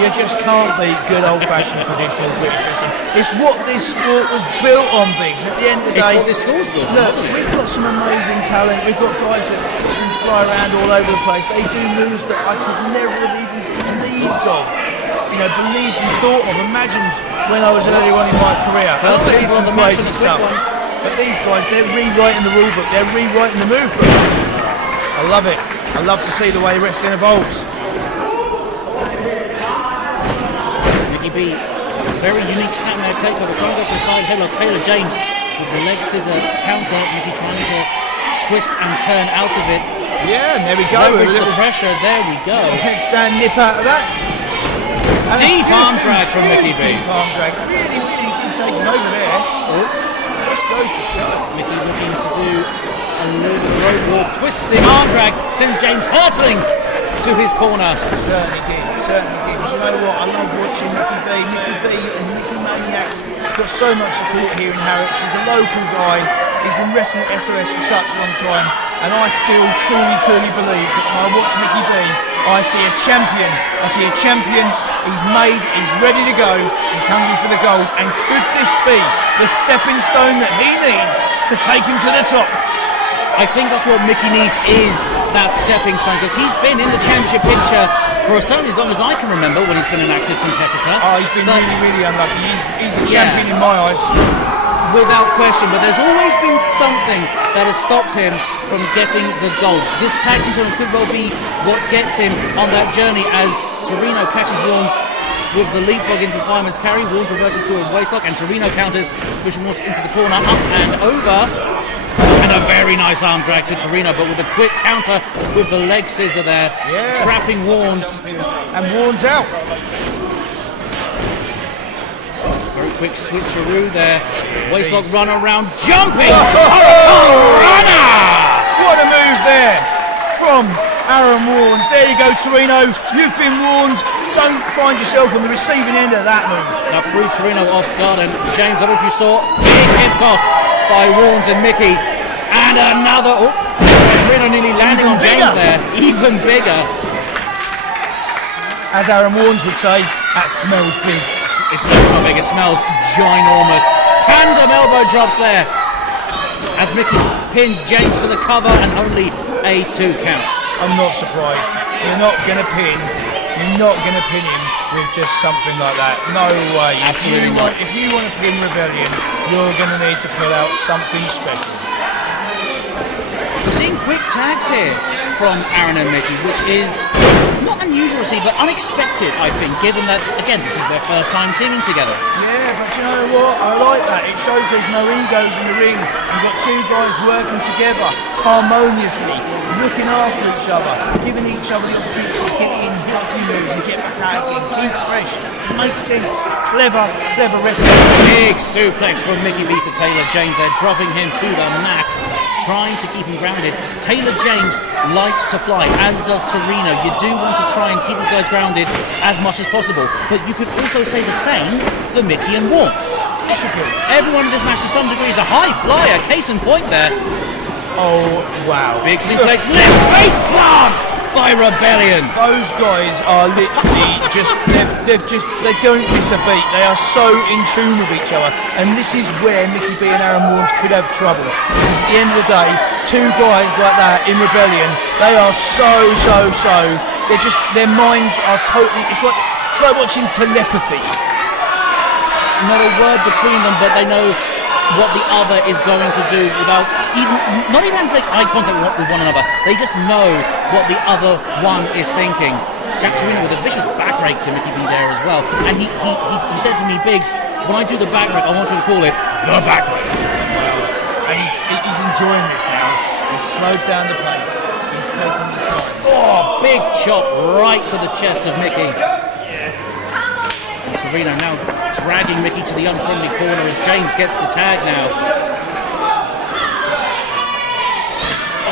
You just can't beat good old-fashioned traditional British wrestling. It's what this sport was built on, Biggs. At the end of the day, it's what this school's built on, look, isn't it? we've got some amazing talent. We've got guys that can fly around all over the place. They do moves that I could never have even believed of. Believed and thought of, imagined when I was early on in my career. First I did some the match crazy and a quick stuff. one. But these guys, they're rewriting the rule book. They're rewriting the move book. I love it. I love to see the way wrestling evolves. Mickey B, very unique snapmare takeover. Trying to go for a side headlock. Taylor James with the leg scissor counter. Mickey trying to twist and turn out of it. Yeah, and there we go. Leverage the pressure. There we go. Headstand nip out of that. And Deep arm drag from Mickey B. Deep arm drag. Really did take him over there. Just goes to show. Mickey looking to do a little bit of road walk, twisting arm drag, sends James hurtling to his corner. Certainly did. But you know what? I love watching Mickey B and Mickey Maniacs. Got so much support here in Harwich. He's a local guy. He's been wrestling at SOS for such a long time, and I still truly believe that when I watch Mickey B, I see a champion. He's made, he's ready to go, he's hungry for the gold, and could this be the stepping stone that he needs to take him to the top? I think that's what Mickey needs, is that stepping stone, because he's been in the championship picture for certainly as long as I can remember when he's been an active competitor. Oh, he's been really unlucky. He's a champion in my eyes. Without question, but there's always been something that has stopped him from getting the gold. This tag team tournament could well be what gets him on that journey as Torino catches Warnes with the leapfrog into the fireman's carry. Warnes reverses to a waistlock and Torino counters, pushing Warnes into the corner, up and over. And a very nice arm drag to Torino, but with a quick counter with the leg scissor there, trapping Warnes. And Warnes out. Very quick switcheroo there. Waistlock run around, jumping! Runner! What a move there from Aaron Warnes. There you go, Torino. You've been warned. Don't find yourself on the receiving end of that move. Now threw Torino off guard, and James, I don't know if you saw, big hip toss by Warnes and Mickey. And another, Torino nearly landing on James there. Even bigger. As Aaron Warnes would say, that smells big. It does smell big, it smells ginormous. Tandem elbow drops there as Mickey pins James for the cover and only a 2 count. I'm not surprised. You're not going to pin him with just something like that. No way. Absolutely not. If you want to pin Rebellion, you're going to need to pull out something special. We're seeing quick tags here from Aaron and Mickey, which is not unusual to see, but unexpected, I think, given that, again, this is their first time teaming together. Yeah, but you know what? I like that. It shows there's no egos in the ring. You've got 2 guys working together harmoniously, looking after each other, giving each other the opportunity to get in, hit a few moves and get back out again. Keep fresh. It makes sense. It's clever wrestling. Big suplex from Mickey B to Taylor James there, dropping him to the mat. trying to keep him grounded. Taylor James likes to fly, as does Torino. You do want to try and keep these guys grounded as much as possible, but you could also say the same for Mickey and Warmth. Everyone in this match to some degree is a high flyer, case in point there. Oh, wow. Big suplex, left face plant by Rebellion. Those guys are literally they don't miss a beat. They are so in tune with each other. And this is where Mickey B and Aaron Warnes could have trouble. Because at the end of the day, two guys like that in Rebellion, they are their minds are totally, it's like watching telepathy. Not a word between them, but they know what the other is going to do without not even having to make eye contact with one another. They just know what the other one is thinking. Jack Torino with a vicious back rake to Mickey B there as well. And he said to me, Biggs, when I do the back rake, I want you to call it the back rake. And he's enjoying this now. He's slowed down the pace. He's taking his time. Oh, big chop right to the chest of Mickey. Torino now dragging Mickey to the unfriendly corner as James gets the tag now.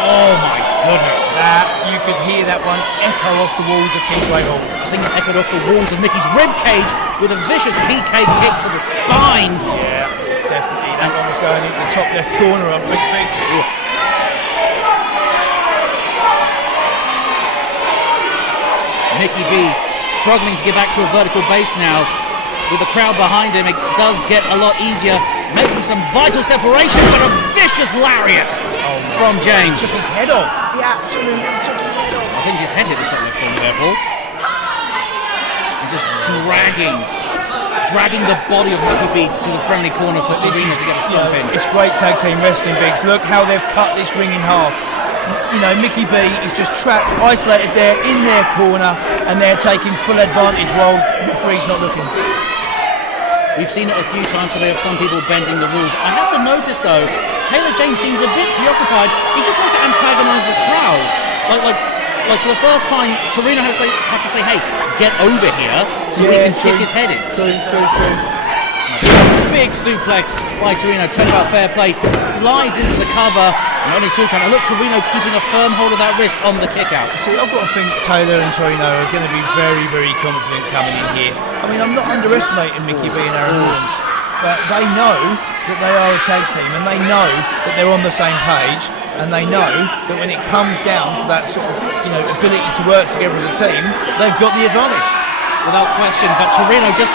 Oh my goodness. You could hear that one echo off the walls of Kingsway Hall. I think it echoed off the walls of Mickey's ribcage with a vicious PK kick to the spine. Yeah, definitely. That one was going into the top left corner of Big Biggs. Mickey B struggling to get back to a vertical base now. With the crowd behind him, it does get a lot easier, making some vital separation, but a vicious lariat from James. Took his head off. He absolutely took his head off. I think his head hit the top left corner there, Paul. And just dragging the body of Mickey B to the friendly corner for Torino to get a stomp in. It's great tag team wrestling, Biggs. Look how they've cut this ring in half. You know, Mickey B is just trapped, isolated there in their corner, and they're taking full advantage while the referee's not looking. We've seen it a few times today of some people bending the rules. I have to notice though, Taylor James seems a bit preoccupied. He just wants to antagonise the crowd. Like for the first time, Torino had to say, hey, get over here so he can kick his head in. True. Big suplex by Torino, turnabout fair play, slides into the cover, and only 2 count. And look, Torino keeping a firm hold of that wrist on the kick out. See, I've got to think Taylor and Torino are going to be very, very confident coming in here. I mean, I'm not underestimating Mickey B and Aaron Warnes, but they know that they are a tag team, and they know that they're on the same page, and they know that when it comes down to that sort of, ability to work together as a team, they've got the advantage. Without question, but Torino just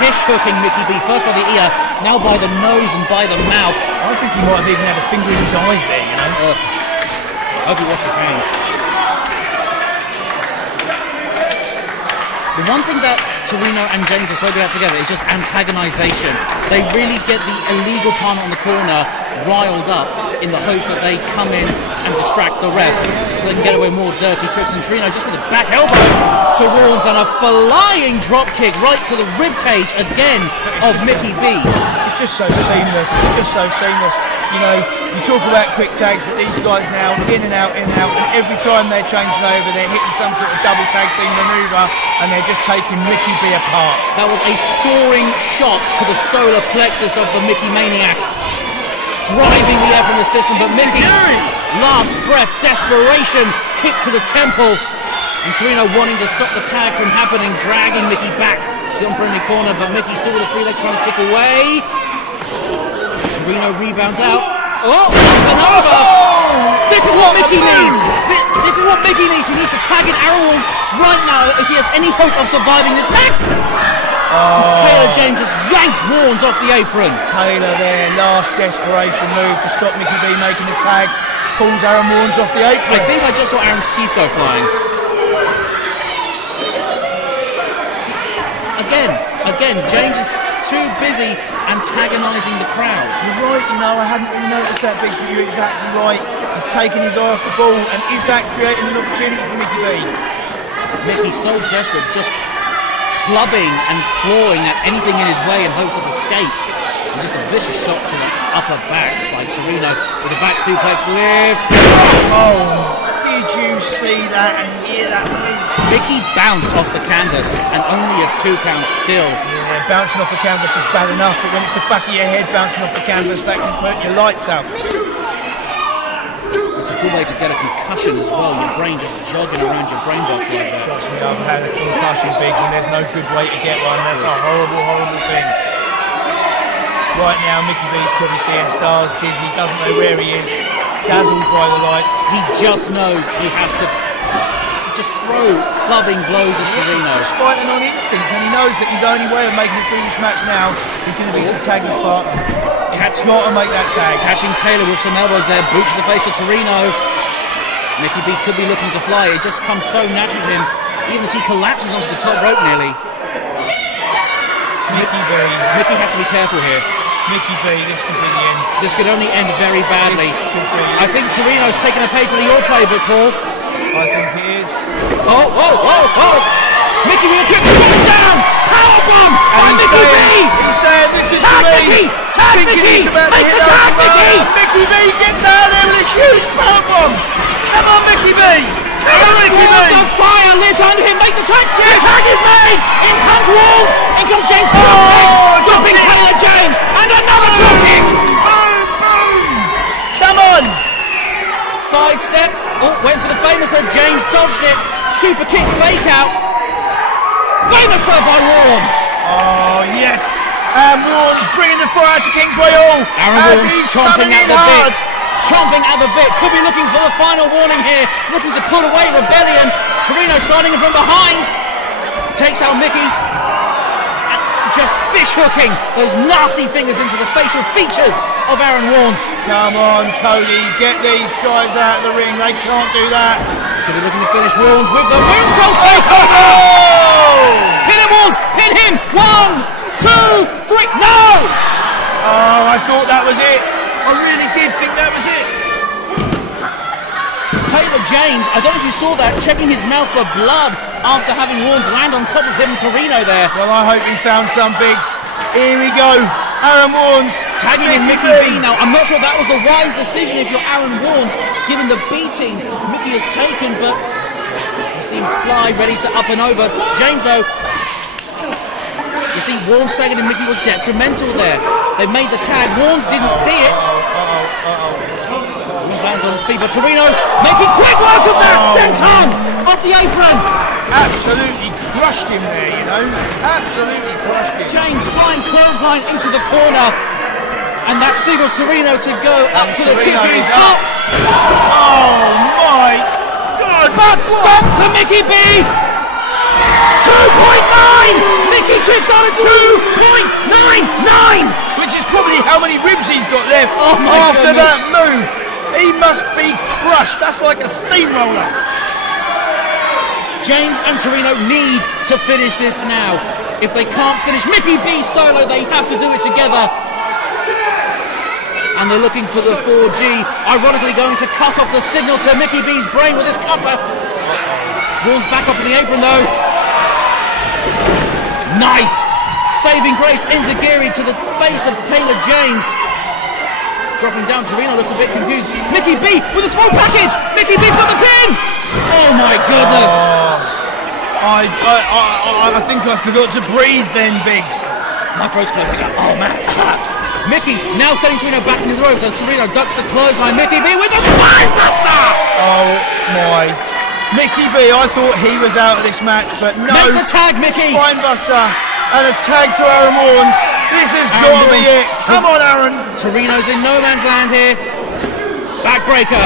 fish hooking Mickey B, first by the ear, now by the nose and by the mouth. I think he might have even had a finger in his eyes there, I hope he washed his hands. The one thing that Torino and James are so good at together is just antagonisation. They really get the illegal partner on the corner riled up in the hopes that they come in and distract the ref so they can get away with more dirty tricks. And Torino just with a back elbow to Warnes and a flying drop kick right to the ribcage again of Mickey B. It's just so seamless. You talk about quick tags, but these guys now in and out, and every time they're changing over, they're hitting some sort of double tag team maneuver, and they're just taking Mickey B apart. That was a soaring shot to the solar plexus of the Mickey Maniac, driving the air from the system, but Mickey, last breath, desperation, kick to the temple, and Torino wanting to stop the tag from happening, dragging Mickey back to the unfriendly corner, but Mickey still with a free leg trying to kick away. Torino rebounds out. Oh, another! This is what Mickey needs! This is what Mickey needs. He needs to tag in Aaron Warnes right now if he has any hope of surviving this match. Taylor James just yanks Warnes off the apron. Taylor there, last desperation move to stop Mickey B making the tag. Pulls Aaron Warnes off the apron. I think I just saw Aaron's teeth go flying. Again, James is too busy antagonising the crowd. You're right, I hadn't really noticed that, Big, but you're exactly right. He's taking his eye off the ball, and is that creating an opportunity for Mickey B? Mickey's so desperate, just clubbing and clawing at anything in his way in hopes of escape. And just a vicious shot to the upper back by Torino with a back suplex lift. Oh, did you see that and hear that move? Mickey bounced off the canvas and only a 2 count still. Yeah, bouncing off the canvas is bad enough, but when it's the back of your head bouncing off the canvas, that can put your lights out. good way to get a concussion as well. Your brain just jogging around your brain box like that. Trust me, I've had a concussion, Biggs, and there's no good way to get one. That's a horrible, horrible thing. Right now, Mickey B's probably seeing stars, dizzy, doesn't know where he is, dazzled by the lights. He just knows he has to just throw clubbing blows at Torino. Just fighting on instinct, and he knows that his only way of making it through this match now is going to be to tag his partner. He's got to make that tag. Catching Taylor with some elbows there, boot to the face of Torino. Mickey B could be looking to fly. It just comes so natural to him, even as he collapses onto the top rope nearly. Mickey has to be careful here. Mickey B, this could be the end. This could only end very badly. I think Torino's taken a page out of your playbook, Paul. I think it is. Oh, whoa, whoa, whoa! Mickey with a kick, going down! Powerbomb by Mickey B! He's saying this is Tag me. Mickey! Tag Mickey! Make the tag, Mickey! Mickey B gets out of there with a huge powerbomb! Come on, Mickey B! Come on, Mickey B! Walls of fire lit under him, make the tag! Yes. The tag is made! In comes Walls! In comes James! Dropping Taylor James! And another drop kick! Boom, boom! Come on! Side step. Oh, went for the famous head. James dodged it. Super kick fake out. Famous serve by Warnes. Oh, yes. And Warnes bringing the fire to Kingsway Hall. Aaron as Warnes he's chomping coming at in the hard. bit. Chomping at the bit. Could be looking for the final warning here. Looking to put away Rebellion. Torino starting from behind. Takes out Mickey. And just fish hooking those nasty fingers into the facial features of Aaron Warnes. Come on, Cody. Get these guys out of the ring. They can't do that. Could be looking to finish Warnes with the moonsault takeover. Pin him, Warnes. Pin him. 1, 2, 3. No! Oh, I thought that was it. I really did think that was it. Taylor James, I don't know if you saw that, checking his mouth for blood after having Warnes land on top of him and Torino there. Well, I hope he found some, Biggs. Here we go. Aaron Warnes Tagging in Mickey B now. I'm not sure that was the wise decision if you're Aaron Warnes, given the beating Mickey has taken, but he seems fly, ready to up and over. James, though, you see, Warnes tagging in Mickey was detrimental there. They made the tag. Warnes didn't see it. Warnes lands on his feet, but Torino making quick work of that. Senton off the apron. absolutely crushed him there, you know. Absolutely crushed him. James flying clothesline into the corner. And that signals Torino to go up to the tippy top. Oh my God! But stop to Mickey B. 2.9! Mickey kicks out at 2.99! Which is probably how many ribs he's got left Oh my after goodness. that move. He must be crushed. That's like a steamroller. James and Torino need to finish this now. If they can't finish Mickey B solo, they have to do it together. And they're looking for the 4G. Ironically going to cut off the signal to Mickey B's brain with this cutter. Warnes back up in the apron though. Nice! Saving grace Enziguri to the face of Taylor James. Dropping down, Torino looks a bit confused. Mickey B with a small package! Mickey B's got the pin! Oh my goodness! I think I forgot to breathe then, Biggs. My throat's closing up. Oh man. Mickey now sending Torino back into the ropes as Torino ducks the clothesline. Mickey B with the spine buster! Oh my. Mickey B, I thought he was out of this match, but no. Make the tag, Mickey! Spinebuster and a tag to Aaron Warnes. This has Aaron got to be Warnes. it. Come on, Aaron. Torino's in no man's land here. Backbreaker.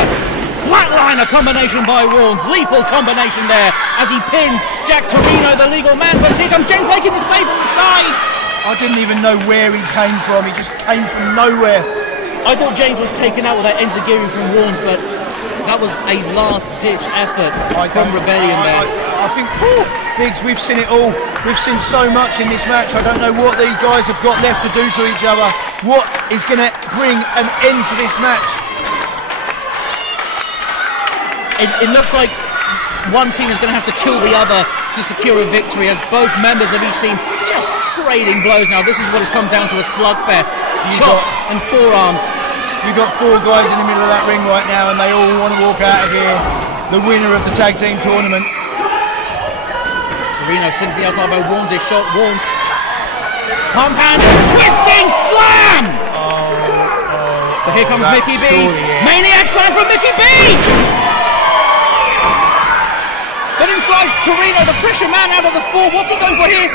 Flatliner combination by Warnes. Lethal combination there as he pins Jack Torino, the legal man. But here comes James making the save on the side. I didn't even know where he came from. He just came from nowhere. I thought James was taken out with that Enziguri from Warnes, but that was a last-ditch effort from Rebellion there. I think, Biggs, we've seen it all. We've seen so much in this match. I don't know what these guys have got left to do to each other. What is going to bring an end to this match? It looks like one team is going to have to kill the other to secure a victory, as both members of each team just trading blows now. This is what has come down to a slugfest. Chops and forearms. You've got four guys in the middle of that ring right now, and they all want to walk out of here the winner of the tag team tournament. Torino sent to the outside by Warnes. His shot. Warnes. Compound twisting slam! But here comes That's Mickey B. surely it. Maniac slam from Mickey B! Torino, the fresher man out of the four. What's he going for here?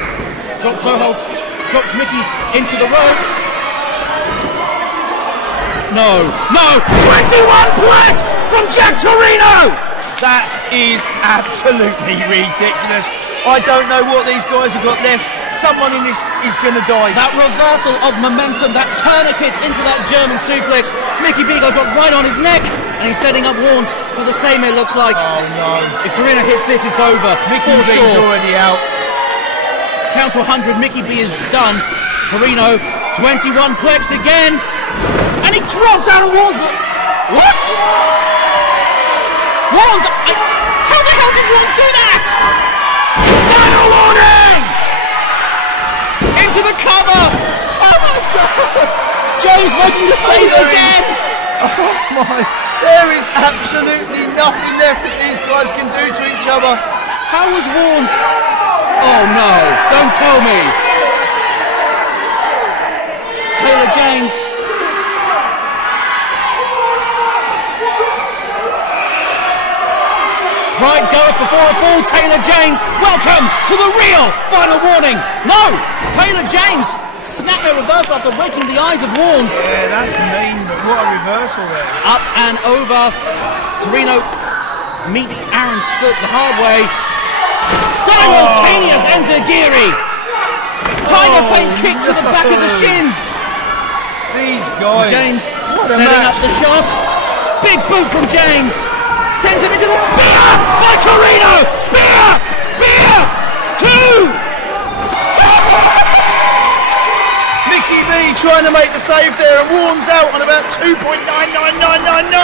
Drops Holds, drops Mickey into the ropes. No. 21 plex from Jack Torino. That is absolutely ridiculous. I don't know what these guys have got left. Someone in this is going to die. That reversal of momentum, that tourniquet into that German suplex. Mickey B got dropped right on his neck, and he's setting up Warnes for the same, it looks like. Oh no. If Torino hits this, it's over. Mickey for B's sure. already out. Count to 100, Mickey B is done. Torino, 21 plex again. And he drops out of Warnes. What? Warnes, how the hell did Warnes do that? Final warning! Into the cover! Oh my god! James making the save again! Oh my, there is absolutely nothing left that these guys can do to each other. How was Warnes? Oh no, don't tell me! Taylor James. Pride goeth before a fall. Taylor James, welcome to the real final warning. No, Taylor James snapped a reversal after breaking the eyes of Warnes. Yeah, that's mean, but what a reversal there. Up and over. Torino meets Aaron's foot the hard way. Simultaneous enziguri. Tiger feint kick to the back of the shins. These guys. James what a setting match. up the shot. Big boot from James. Sends him into the spear by Torino. Spear. 2. Mickey B trying to make the save there and Warnes out on about 2.99999.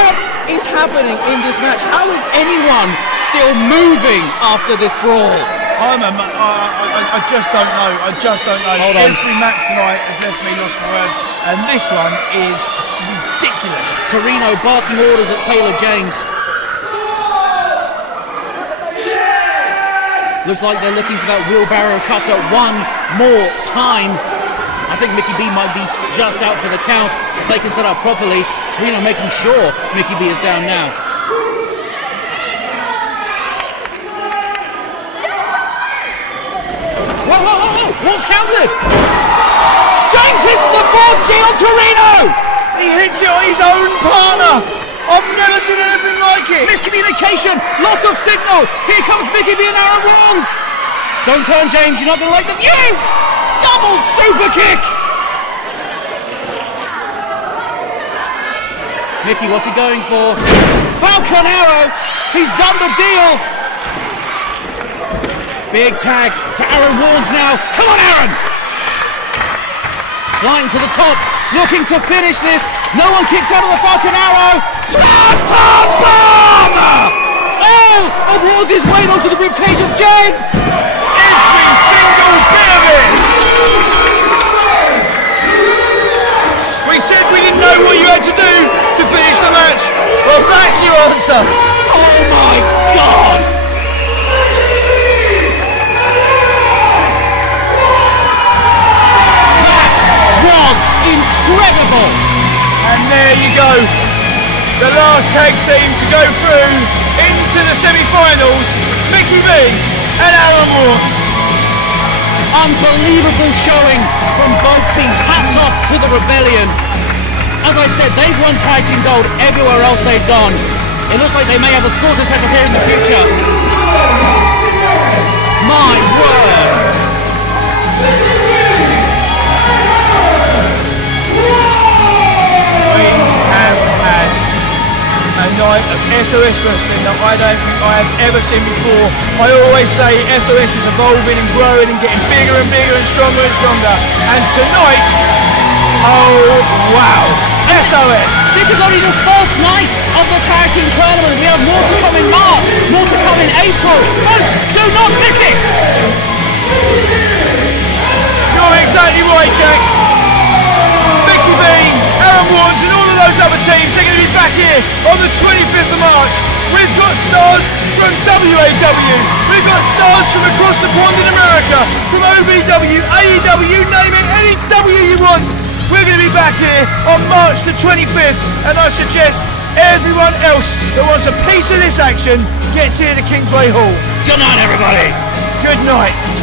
What is happening in this match? How is anyone still moving after this brawl? I just don't know. Hold on. Every match tonight has left me lost for words, and this one is ridiculous. Torino barking orders at Taylor James. Looks like they're looking for that wheelbarrow cutter one more time. I think Mickey B might be just out for the count. If they can set up properly, Torino making sure Mickey B is down now. Whoa! Warnes counted! James hits the 4G on Torino! He hits it on his own partner. I've never seen anything like it. Miscommunication, loss of signal. Here comes Mickey B and Aaron Warnes. Don't turn, James. You're not going to like the view. Double super kick. Mickey, what's he going for? Falcon arrow. He's done the deal. Big tag to Aaron Warnes now. Come on, Aaron. Flying to the top, looking to finish this. No one kicks out of the Falcon arrow. Swanton bomb! All of Warnes' weight onto the ribcage of James. Every single bit of it. We said we didn't know what you had to do to finish the match. Well, that's your answer. Oh my God! Was incredible! And there you go. The last tag team to go through into the semi-finals, Mickey B and Aaron Warnes. Unbelievable showing from both teams. Hats off to the Rebellion. As I said, they've won tag team gold everywhere else they've gone. It looks like they may have a score to settle here in the future. My word! We have had a night of SOS wrestling that I don't think I have ever seen before. I always say SOS is evolving and growing and getting bigger and bigger and stronger and stronger. And tonight, oh wow, SOS! This is only the first night of the tag team tournament. We have more to come in March, more to come in April. Folks, do not miss it! You're exactly right, Jack. Mickey B, Aaron Warnes and all of those other teams, they're going to be back here on the 25th of March. We've got stars from WAW, we've got stars from across the pond in America, from OVW, AEW, you name it, any W you want. We're going to be back here on March the 25th, and I suggest everyone else that wants a piece of this action gets here to Kingsway Hall. Good night, everybody. Good night.